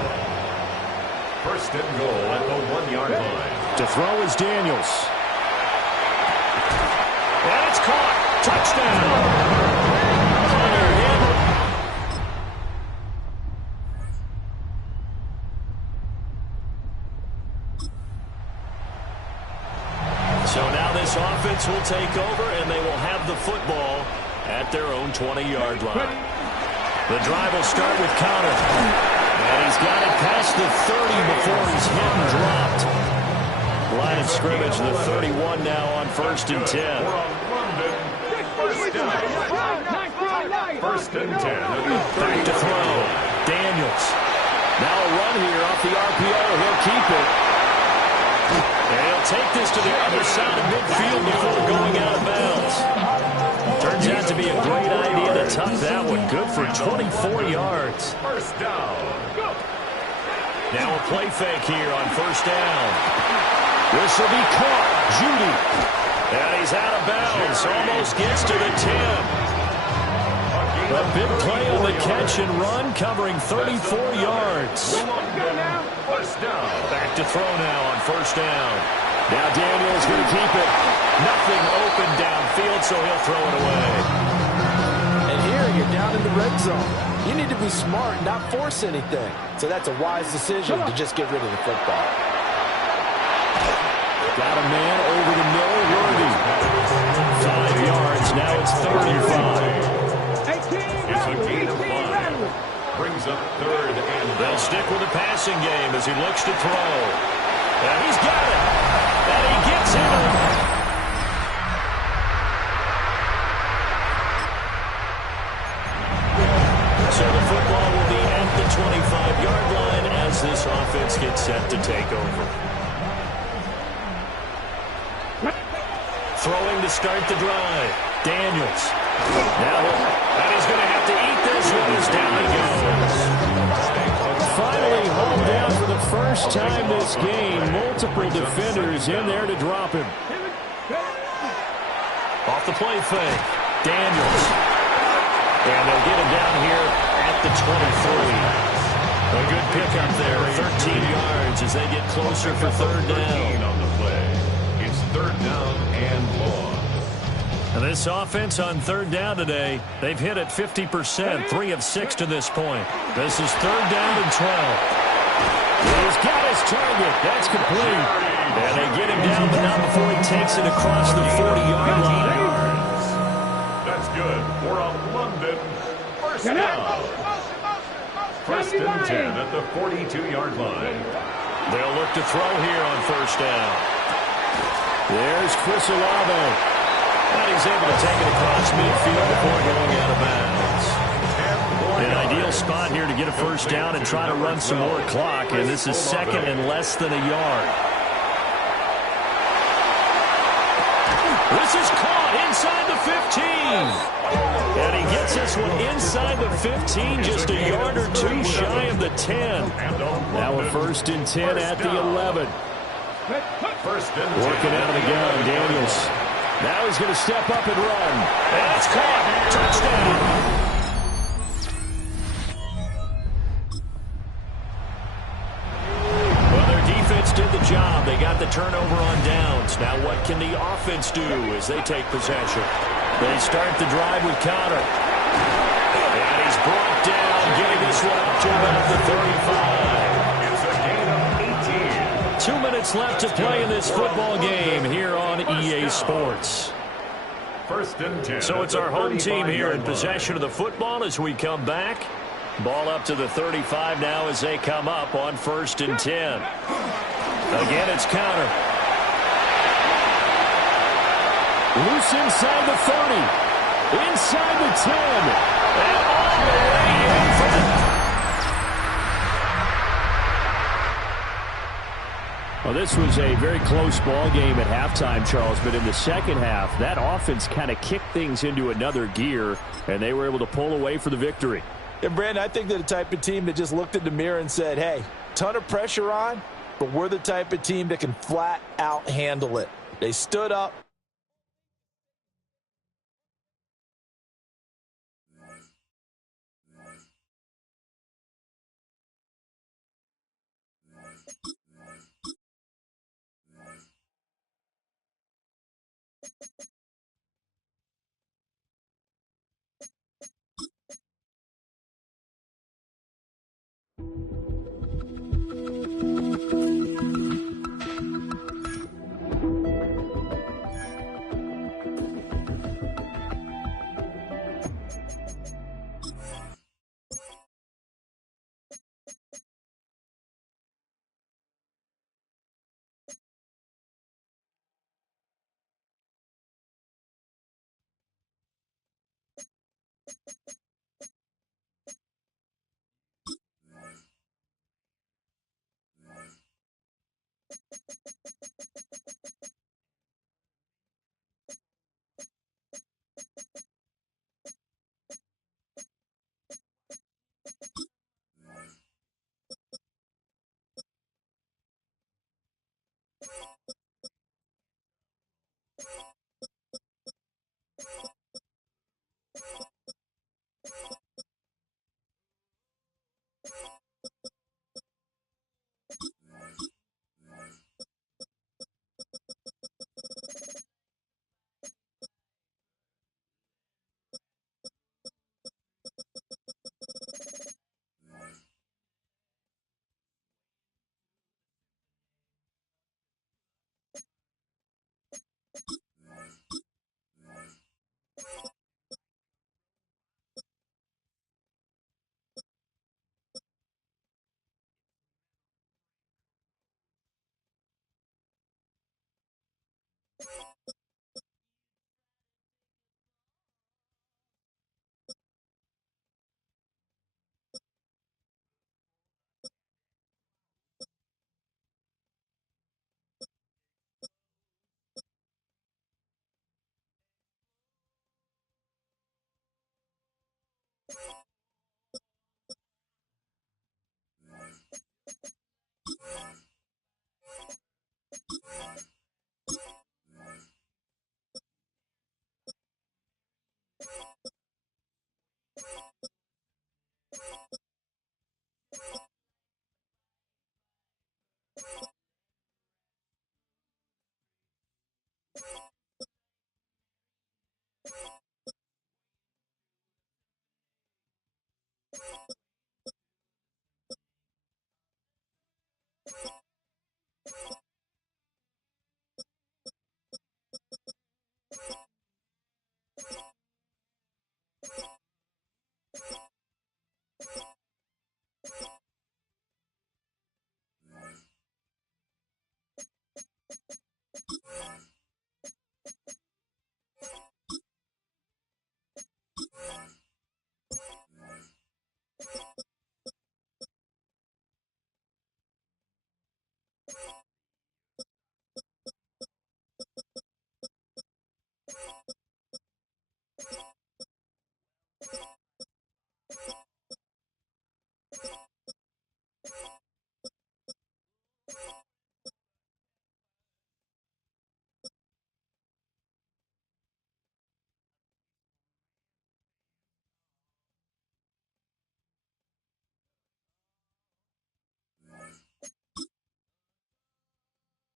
1st and goal at the 1-yard line. To throw is Daniels. And it's caught. Touchdown. So now this offense will take over, and they will have the football at their own 20-yard line. The drive will start with Connor. And he's got it past the 30 before he's hit and dropped. Line of scrimmage, the 31 now on 1st and 10. First and 10. Back to throw. Daniels. Now a run here off the RPO. He'll keep it. And he'll take this to the other side of midfield before going out of bounds. Turns out to be a great idea to tuck that one. Good for 24 yards. First down. Now a play fake here on 1st down. This will be caught. Judy. And he's out of bounds. Almost gets to the 10. A big play on the catch and run, covering 34 yards. First down. Back to throw now on 1st down. Now Daniels going to keep it. Nothing open downfield, so he'll throw it away. And here you're down in the red zone. You need to be smart, not force anything. So that's a wise decision to just get rid of the football. Got a man over the middle, Worthy. 5 yards, now it's 35. It's a gain of 5. Brings up 3rd and They'll stick with the passing game as he looks to throw. And he's got it. And he gets it. So the football will be at the 25-yard line as this offense gets set to take over. Throwing to start the drive. Daniels. Now, and he's going to have to eat this one as down he goes. Finally hauled down for the first time this game. Multiple defenders in there to drop him. Off the play fake. Daniels. And they'll get him down here at the 23. A good pickup there, 13 yards as they get closer for 3rd down. on the play. It's 3rd down and long. And this offense on 3rd down today, they've hit it 50%, 3 of 6 to this point. This is 3rd down and 12. He's got his target. That's complete. And they get him down, but not before he takes it across the 40-yard line. That's good for a London first down. 1st and 10 at the 42-yard line. They'll look to throw here on 1st down. There's Chris Olave. And he's able to take it across midfield before going out of bounds. An ideal spot here to get a first down and try to run some more clock. And this is 2nd and less than a yard. This is caught inside the 15. And he gets this one inside the 15, just a yard or 2 shy of the 10. Now a 1st and 10 at the 11. First and 10. Working out of the gun, Daniels. Now he's going to step up and run. And it's caught. Touchdown. Well, their defense did the job. They got the turnover on downs. Now what can the offense do as they take possession? They start the drive with Connor. And he's brought down, getting this one up to about the 35. It's a gain of 18. 2 minutes left to play in this football game here on EA Sports. First and 10. So it's our home team here in possession of the football as we come back. Ball up to the 35 now as they come up on 1st and 10. Again, it's Connor. Loose inside the 30. Inside the 10. And all the way in for the... Well, this was a very close ball game at halftime, Charles, but in the second half, that offense kind of kicked things into another gear, and they were able to pull away for the victory. And, Brandon, I think they're the type of team that just looked in the mirror and said, hey, ton of pressure on, but we're the type of team that can flat out handle it. They stood up.